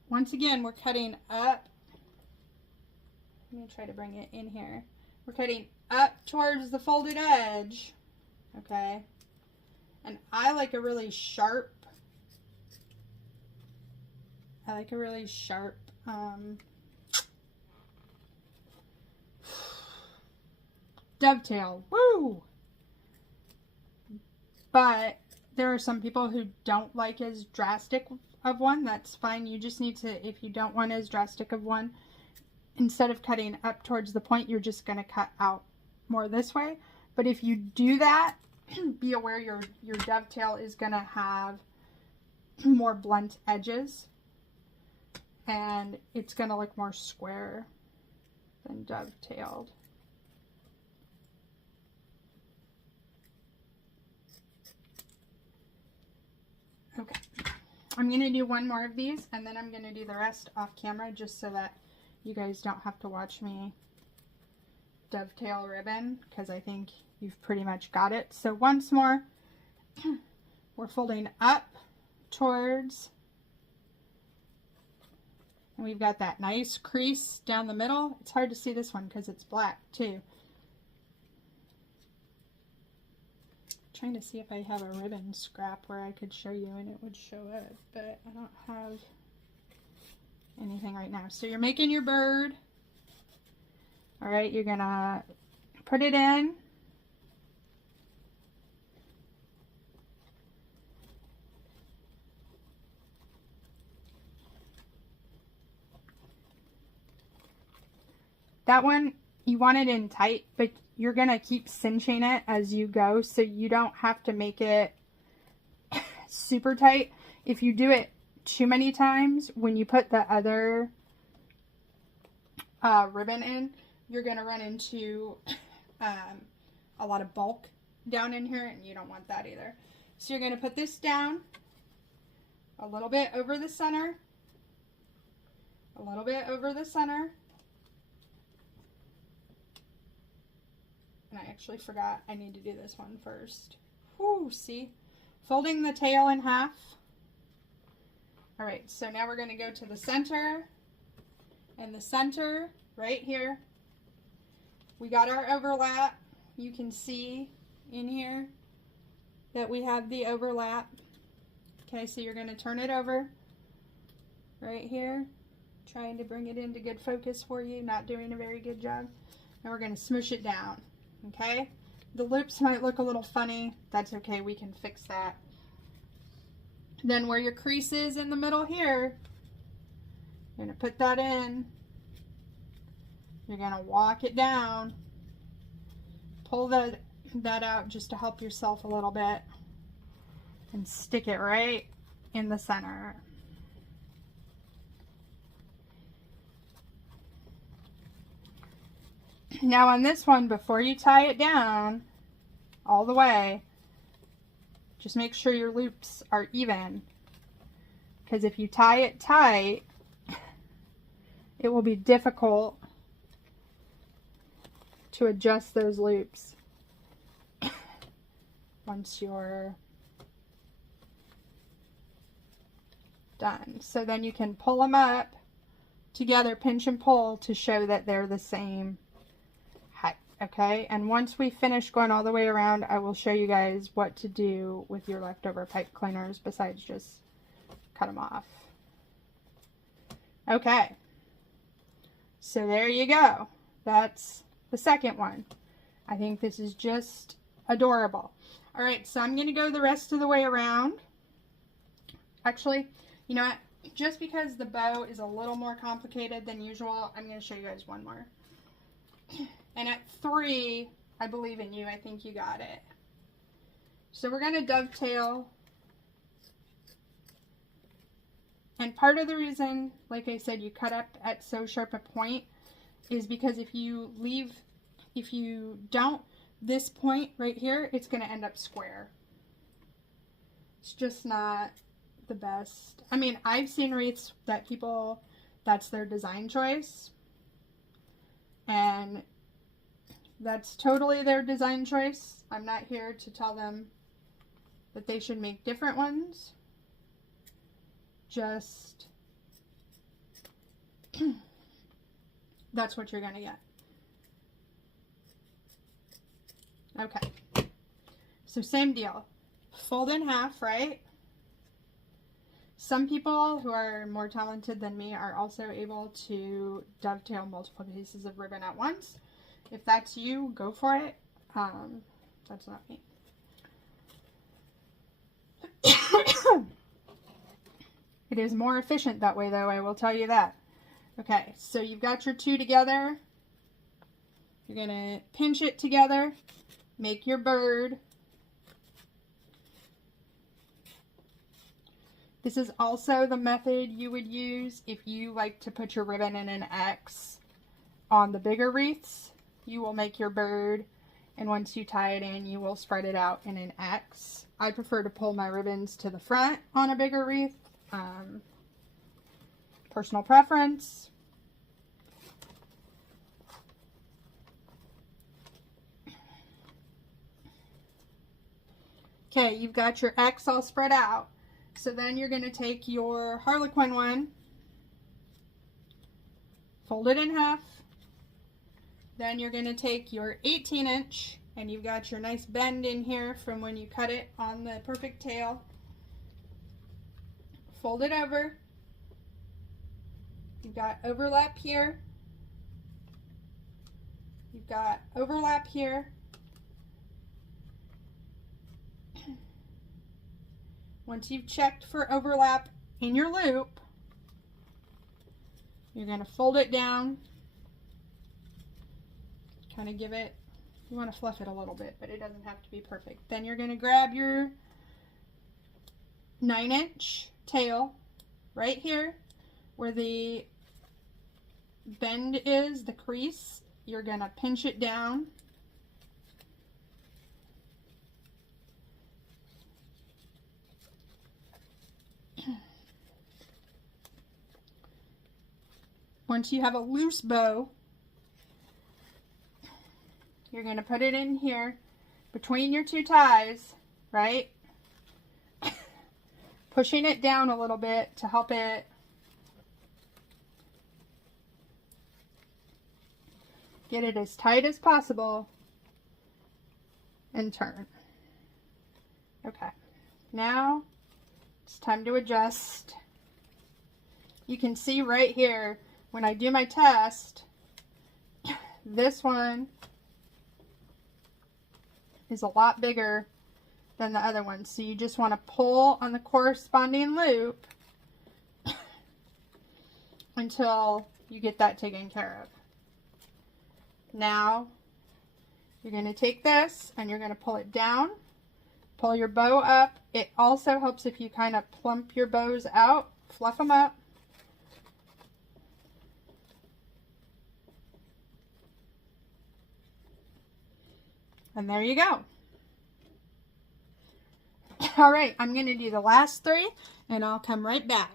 Once again, we're cutting up. Let me try to bring it in here. We're cutting up towards the folded edge. Okay. And I like a really sharp dovetail. Woo! But there are some people who don't like as drastic of one. That's fine. You just need to, if you don't want as drastic of one, instead of cutting up towards the point, you're just going to cut out more this way. But if you do that, be aware your dovetail is going to have more blunt edges and it's going to look more square than dovetailed. Okay, I'm going to do one more of these and then I'm going to do the rest off camera just so that you guys don't have to watch me dovetail ribbon because I think you've pretty much got it. So once more, we're folding up towards, and we've got that nice crease down the middle. It's hard to see this one because it's black too. Trying to see if I have a ribbon scrap where I could show you and it would show up, but I don't have anything right now. So you're making your bird. All right, you're gonna put it in. That one, you want it in tight, but you're going to keep cinching it as you go, so you don't have to make it super tight. If you do it too many times, when you put the other ribbon in, you're going to run into a lot of bulk down in here, and you don't want that either. So you're going to put this down a little bit over the center, a little bit over the center. And I actually forgot I need to do this one first. Whoo, see? Folding the tail in half. All right, so now we're going to go to the center. And the center, right here, we got our overlap. You can see in here that we have the overlap. Okay, so you're going to turn it over right here. Trying to bring it into good focus for you. Not doing a very good job. And we're going to smoosh it down. Okay, the loops might look a little funny. That's okay, we can fix that. Then where your crease is in the middle here, you're going to put that in. You're going to walk it down. Pull that out just to help yourself a little bit. And stick it right in the center. Now on this one, before you tie it down all the way, just make sure your loops are even. Because if you tie it tight, it will be difficult to adjust those loops once you're done. So then you can pull them up together, pinch and pull to show that they're the same. Okay, and once we finish going all the way around, I will show you guys what to do with your leftover pipe cleaners besides just cut them off. Okay, so there you go. That's the second one. I think this is just adorable. All right, so I'm going to go the rest of the way around. Actually, you know what? Just because the bow is a little more complicated than usual, I'm going to show you guys one more. And at 3, I believe in you. I think you got it. So we're going to dovetail. And part of the reason, like I said, you cut up at so sharp a point is because if you leave if you don't, this point right here, it's going to end up square. It's just not the best. I mean, I've seen wreaths that people, that's their design choice. And that's totally their design choice. I'm not here to tell them that they should make different ones. Just, that's what you're going to get. Okay. So same deal. Fold in half, right? Some people who are more talented than me are also able to dovetail multiple pieces of ribbon at once. If that's you, go for it. That's not me. It is more efficient that way, though, I will tell you that. Okay, so you've got your two together. You're going to pinch it together, make your bird. This is also the method you would use if you like to put your ribbon in an X on the bigger wreaths. You will make your bird, and once you tie it in, you will spread it out in an X. I prefer to pull my ribbons to the front on a bigger wreath. Personal preference. Okay, you've got your X all spread out. So then you're going to take your Harlequin one, fold it in half. Then you're going to take your 18-inch, and you've got your nice bend in here from when you cut it on the perfect tail. Fold it over. You've got overlap here. You've got overlap here. Once you've checked for overlap in your loop, you're going to fold it down. Kind of give it, you want to fluff it a little bit, but it doesn't have to be perfect. Then you're going to grab your 9-inch tail right here where the bend is, the crease. You're going to pinch it down. Once you have a loose bow, you're going to put it in here between your two ties, right? Pushing it down a little bit to help it get it as tight as possible and turn. Okay, now it's time to adjust. You can see right here when I do my test, this one is a lot bigger than the other one. So you just want to pull on the corresponding loop until you get that taken care of. Now you're going to take this and you're going to pull it down, pull your bow up. It also helps if you kind of plump your bows out, fluff them up. And there you go. All right, I'm going to do the last three, and I'll come right back.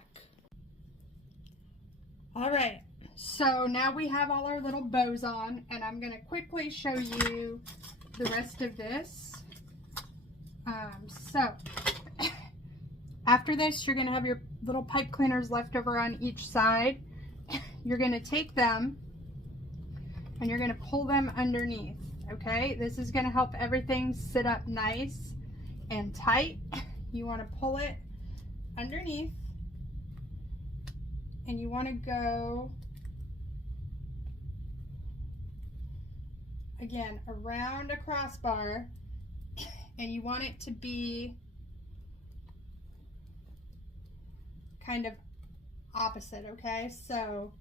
All right, so now we have all our little bows on, and I'm going to quickly show you the rest of this. So, after this, you're going to have your little pipe cleaners left over on each side. You're going to take them, and you're going to pull them underneath. Okay, this is going to help everything sit up nice and tight. You want to pull it underneath, and you want to go again around a crossbar, and you want it to be kind of opposite. Okay, so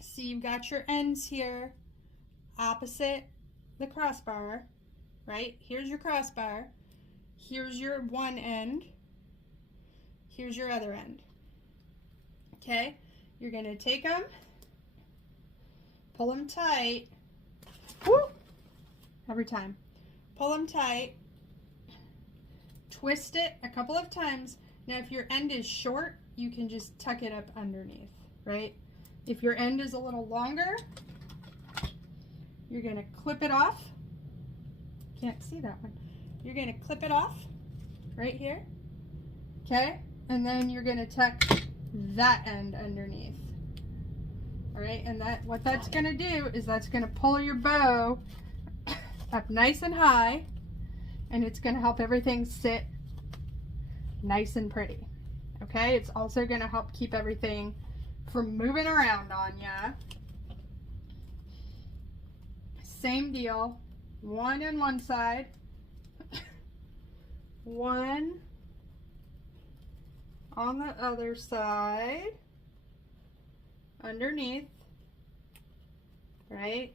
see, you've got your ends here opposite the crossbar, right? Here's your crossbar. Here's your one end. Here's your other end. Okay? You're going to take them, pull them tight. Woo! Every time. Pull them tight. Twist it a couple of times. Now if your end is short, you can just tuck it up underneath, right? If your end is a little longer, you're going to clip it off. Can't see that one. You're going to clip it off right here. Okay? And then you're going to tuck that end underneath. All right? And what that's going to do is that's going to pull your bow up nice and high, and it's going to help everything sit nice and pretty. Okay? It's also going to help keep everything from moving around on ya. Same deal. One on one side. One on the other side. Underneath. Right?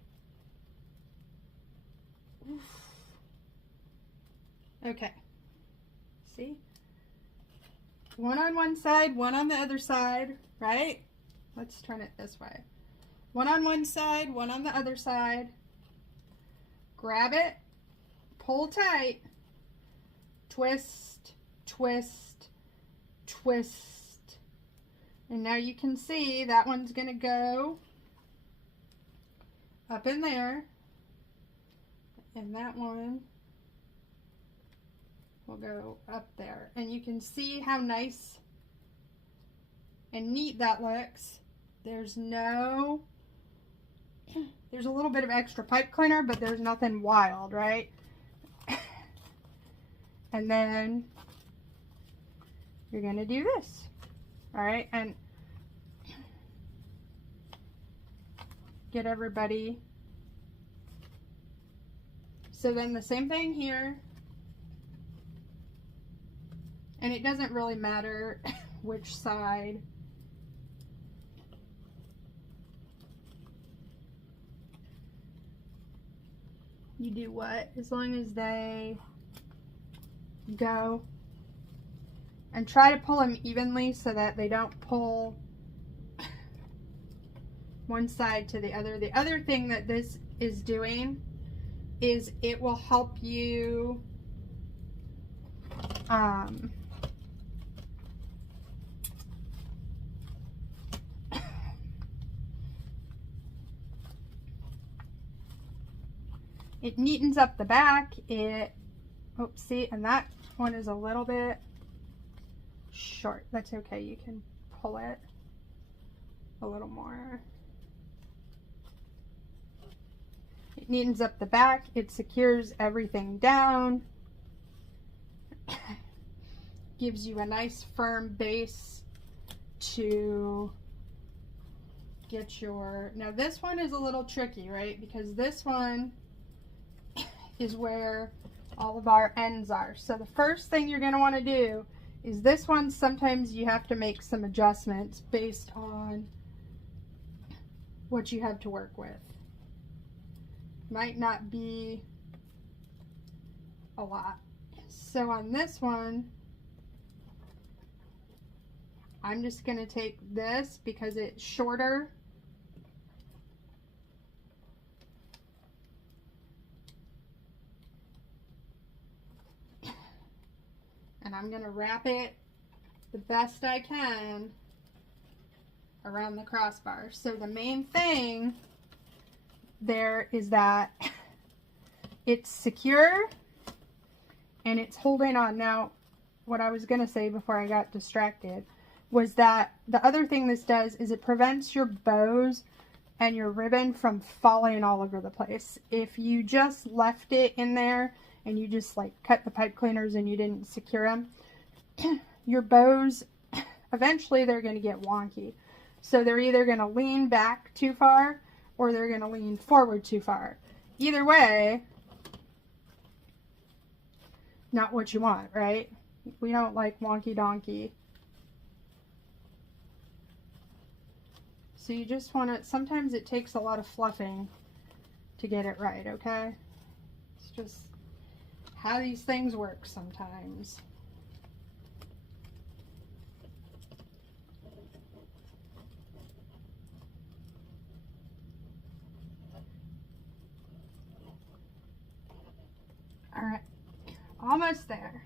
Oof. Okay. See? One on one side, one on the other side, right? Let's turn it this way. One on one side, one on the other side. Grab it, pull tight, twist, twist, twist. And now you can see that one's going to go up in there. And that one will go up there. And you can see how nice and neat that looks. There's a little bit of extra pipe cleaner, but there's nothing wild, right? And then you're going to do this. All right, and get everybody. So then the same thing here. And it doesn't really matter which side. You do what, as long as they go, and try to pull them evenly so that they don't pull one side to the other. The other thing that this is doing is it will help you it neatens up the back. Oops, see, and that one is a little bit short. That's okay, you can pull it a little more. It neatens up the back, it secures everything down, gives you a nice firm base to get your, now this one is a little tricky, right? Because this one is where all of our ends are. So the first thing you're going to want to do is this one, sometimes you have to make some adjustments based on what you have to work with. Might not be a lot. So on this one, I'm just going to take this because it's shorter. And I'm going to wrap it the best I can around the crossbar. So the main thing there is that it's secure and it's holding on. Now, what I was going to say before I got distracted was that the other thing this does is it prevents your bows and your ribbon from falling all over the place. If you just left it in there and you just like cut the pipe cleaners and you didn't secure them, your bows, eventually they're going to get wonky. So they're either going to lean back too far or they're going to lean forward too far. Either way, not what you want, right? We don't like wonky donkey. So you just want to, sometimes it takes a lot of fluffing to get it right, okay? It's just how these things work sometimes. almost there.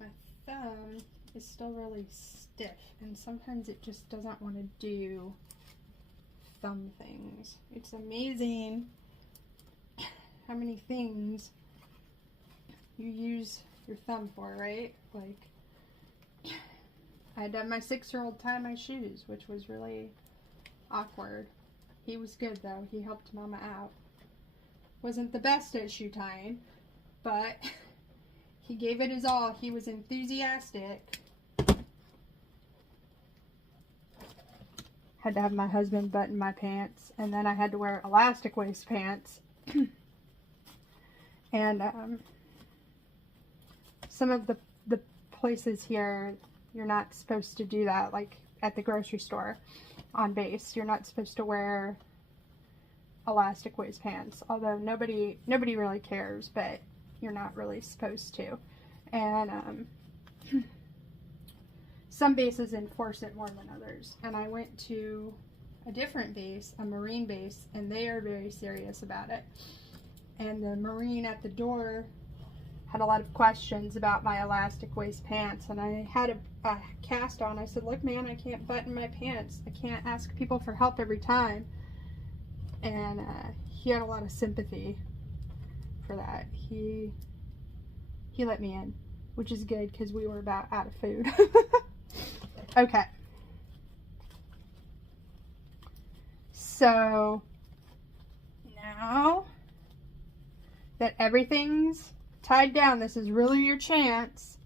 My thumb is still really stiff, and sometimes it just doesn't want to do thumb things. It's amazing how many things you use your thumb for, right? Like, I had to have my 6-year-old tie my shoes, which was really awkward. He was good though. He helped Mama out. Wasn't the best at shoe tying, but he gave it his all. He was enthusiastic. Had to have my husband button my pants, and then I had to wear elastic waist pants. And some of the places here, you're not supposed to do that, like at the grocery store on base. You're not supposed to wear elastic waist pants, although nobody really cares, but you're not really supposed to. And some bases enforce it more than others. And I went to a different base, a Marine base, and they are very serious about it. And the Marine at the door had a lot of questions about my elastic waist pants, and I had a cast on. I said, look man, I can't button my pants. I can't ask people for help every time. And he had a lot of sympathy for that. He let me in, which is good because we were about out of food. Okay. So now that everything's tied down, this is really your chance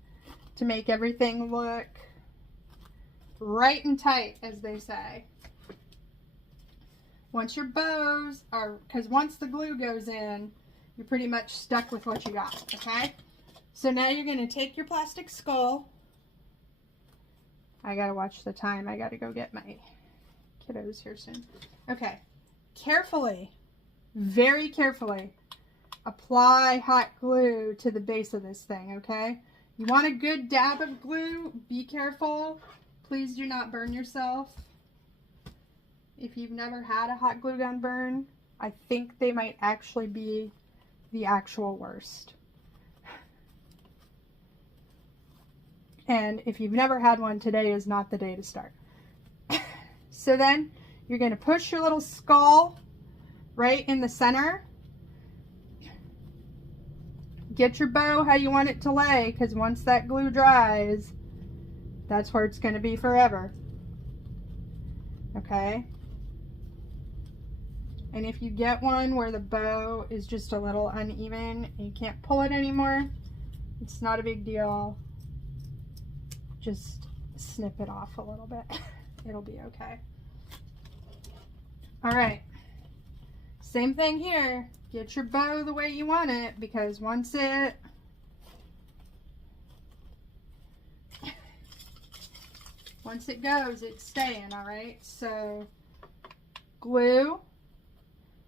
to make everything look right and tight, as they say. Once your bows are, because once the glue goes in, you're pretty much stuck with what you got, okay? So now you're going to take your plastic skull. I gotta watch the time. I gotta go get my kiddos here soon. Okay. Carefully, very carefully, apply hot glue to the base of this thing, okay? You want a good dab of glue. Be careful. Please do not burn yourself. If you've never had a hot glue gun burn, I think they might actually be the actual worst. And if you've never had one, today is not the day to start. So then you're going to push your little skull right in the center. Get your bow how you want it to lay, because once that glue dries, that's where it's going to be forever. Okay? And if you get one where the bow is just a little uneven and you can't pull it anymore, it's not a big deal. Just snip it off a little bit. It'll be okay. All right. Same thing here. Get your bow the way you want it, because once it goes, it's staying, all right? So glue.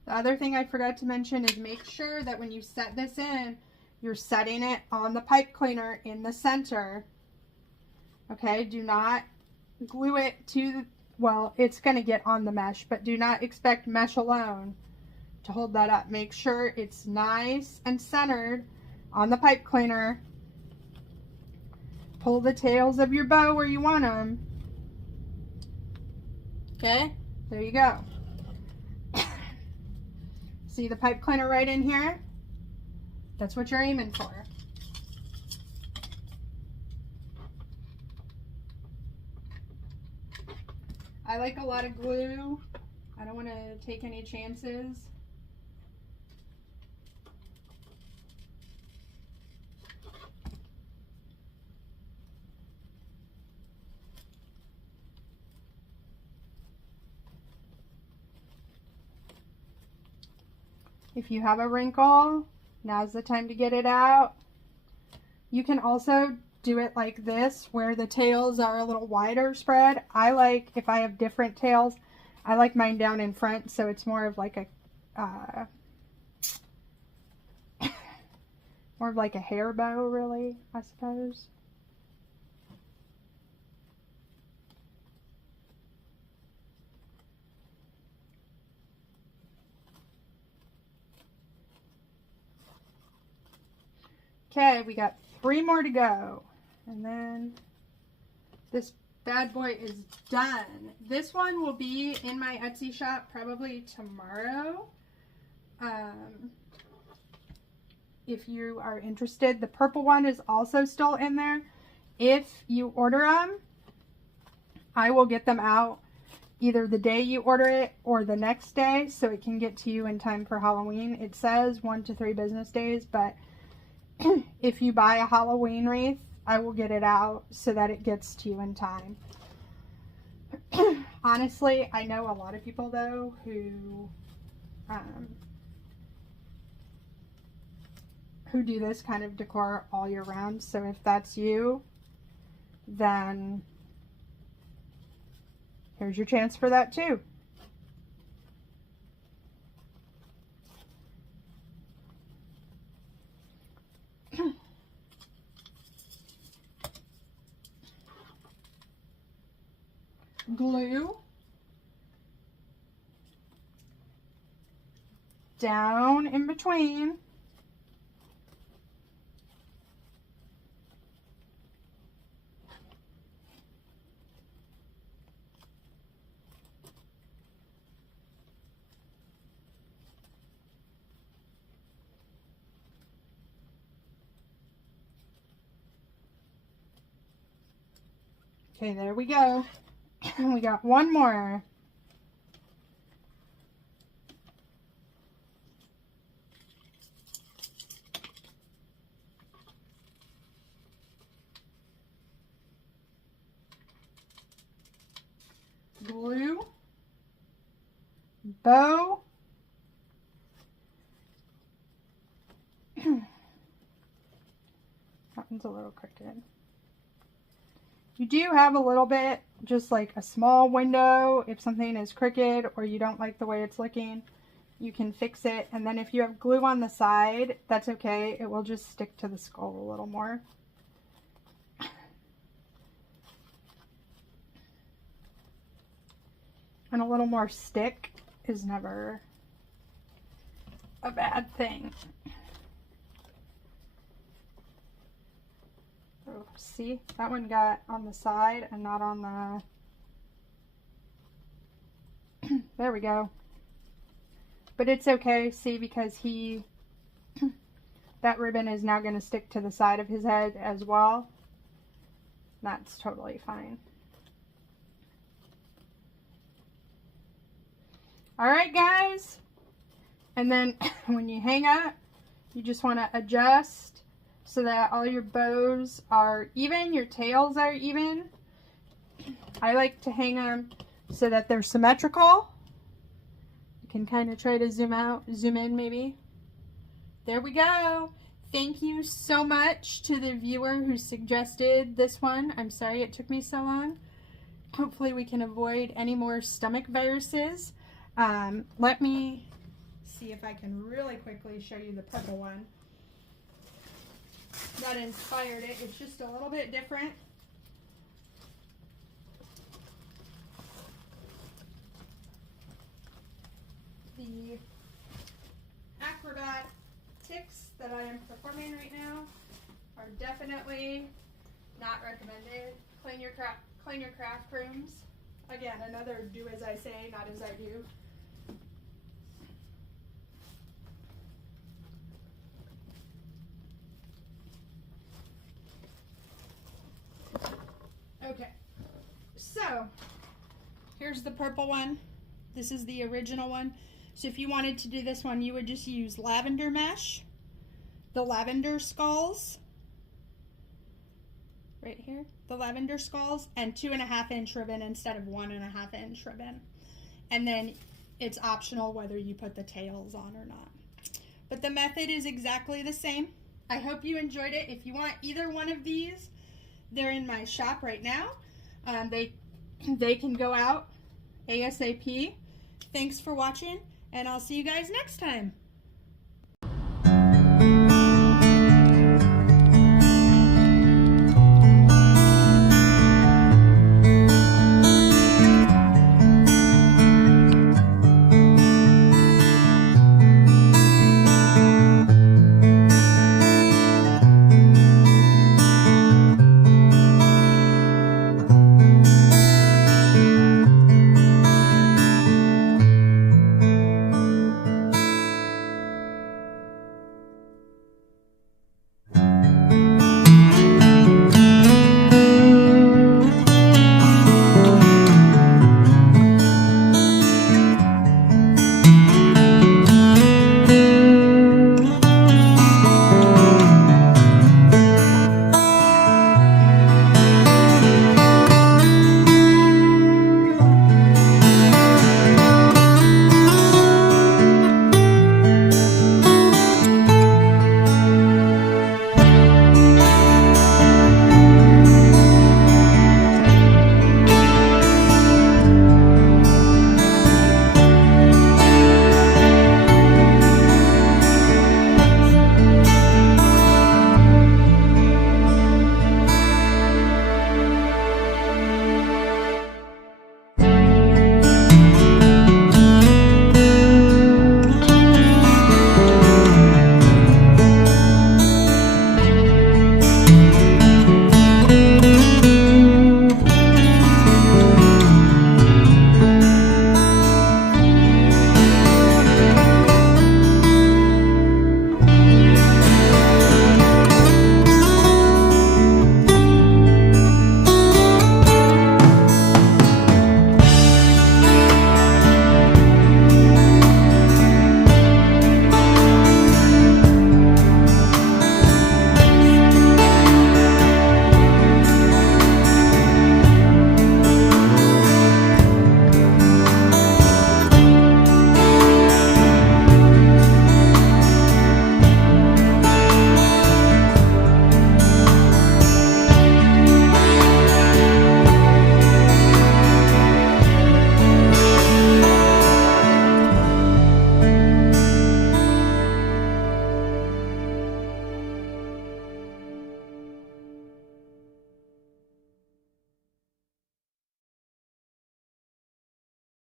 The other thing I forgot to mention is make sure that when you set this in, you're setting it on the pipe cleaner in the center. Okay, do not glue it to, well, it's going to get on the mesh, but do not expect mesh alone to hold that up. Make sure it's nice and centered on the pipe cleaner. Pull the tails of your bow where you want them. Okay, there you go. See the pipe cleaner right in here? That's what you're aiming for. I like a lot of glue. I don't want to take any chances. If you have a wrinkle, now's the time to get it out. You can also do it like this, where the tails are a little wider spread. I like, if I have different tails, I like mine down in front, so it's more of like a More of like a hair bow, really, I suppose. Okay, we got 3 more to go. And then this bad boy is done. This one will be in my Etsy shop probably tomorrow. If you are interested, the purple one is also still in there. If you order them, I will get them out either the day you order it or the next day so it can get to you in time for Halloween. It says 1 to 3 business days, but if you buy a Halloween wreath, I will get it out so that it gets to you in time. Honestly, I know a lot of people though who do this kind of decor all year round. So if that's you, then here's your chance for that too. Glue down in between. Okay, there we go. We got one more. Glue, bow, that one's a little crooked. You do have a little bit, just like a small window. If something is crooked or you don't like the way it's looking, you can fix it. And then if you have glue on the side, that's okay. It will just stick to the skull a little more. And a little more stick is never a bad thing. Oh, see, that one got on the side and not on the... There we go. But it's okay, see, because that ribbon is now going to stick to the side of his head as well. That's totally fine. Alright guys, and then when you hang up, you just want to adjust so that all your bows are even, your tails are even. I like to hang them so that they're symmetrical. You can kind of try to zoom in maybe. There we go. Thank you so much to the viewer who suggested this one. I'm sorry it took me so long. Hopefully we can avoid any more stomach viruses. Let me see if I can really quickly show you the purple one that inspired it. It's just a little bit different. The acrobatics that I am performing right now are definitely not recommended. Clean your craft rooms. Again, another do as I say, not as I do. Okay, so here's the purple one. This is the original one. So if you wanted to do this one, you would just use lavender mesh, the lavender skulls, right here, the lavender skulls, and 2.5-inch ribbon instead of 1.5-inch ribbon. And then it's optional whether you put the tails on or not. But the method is exactly the same. I hope you enjoyed it. If you want either one of these, they're in my shop right now. They can go out ASAP. Thanks for watching, and I'll see you guys next time.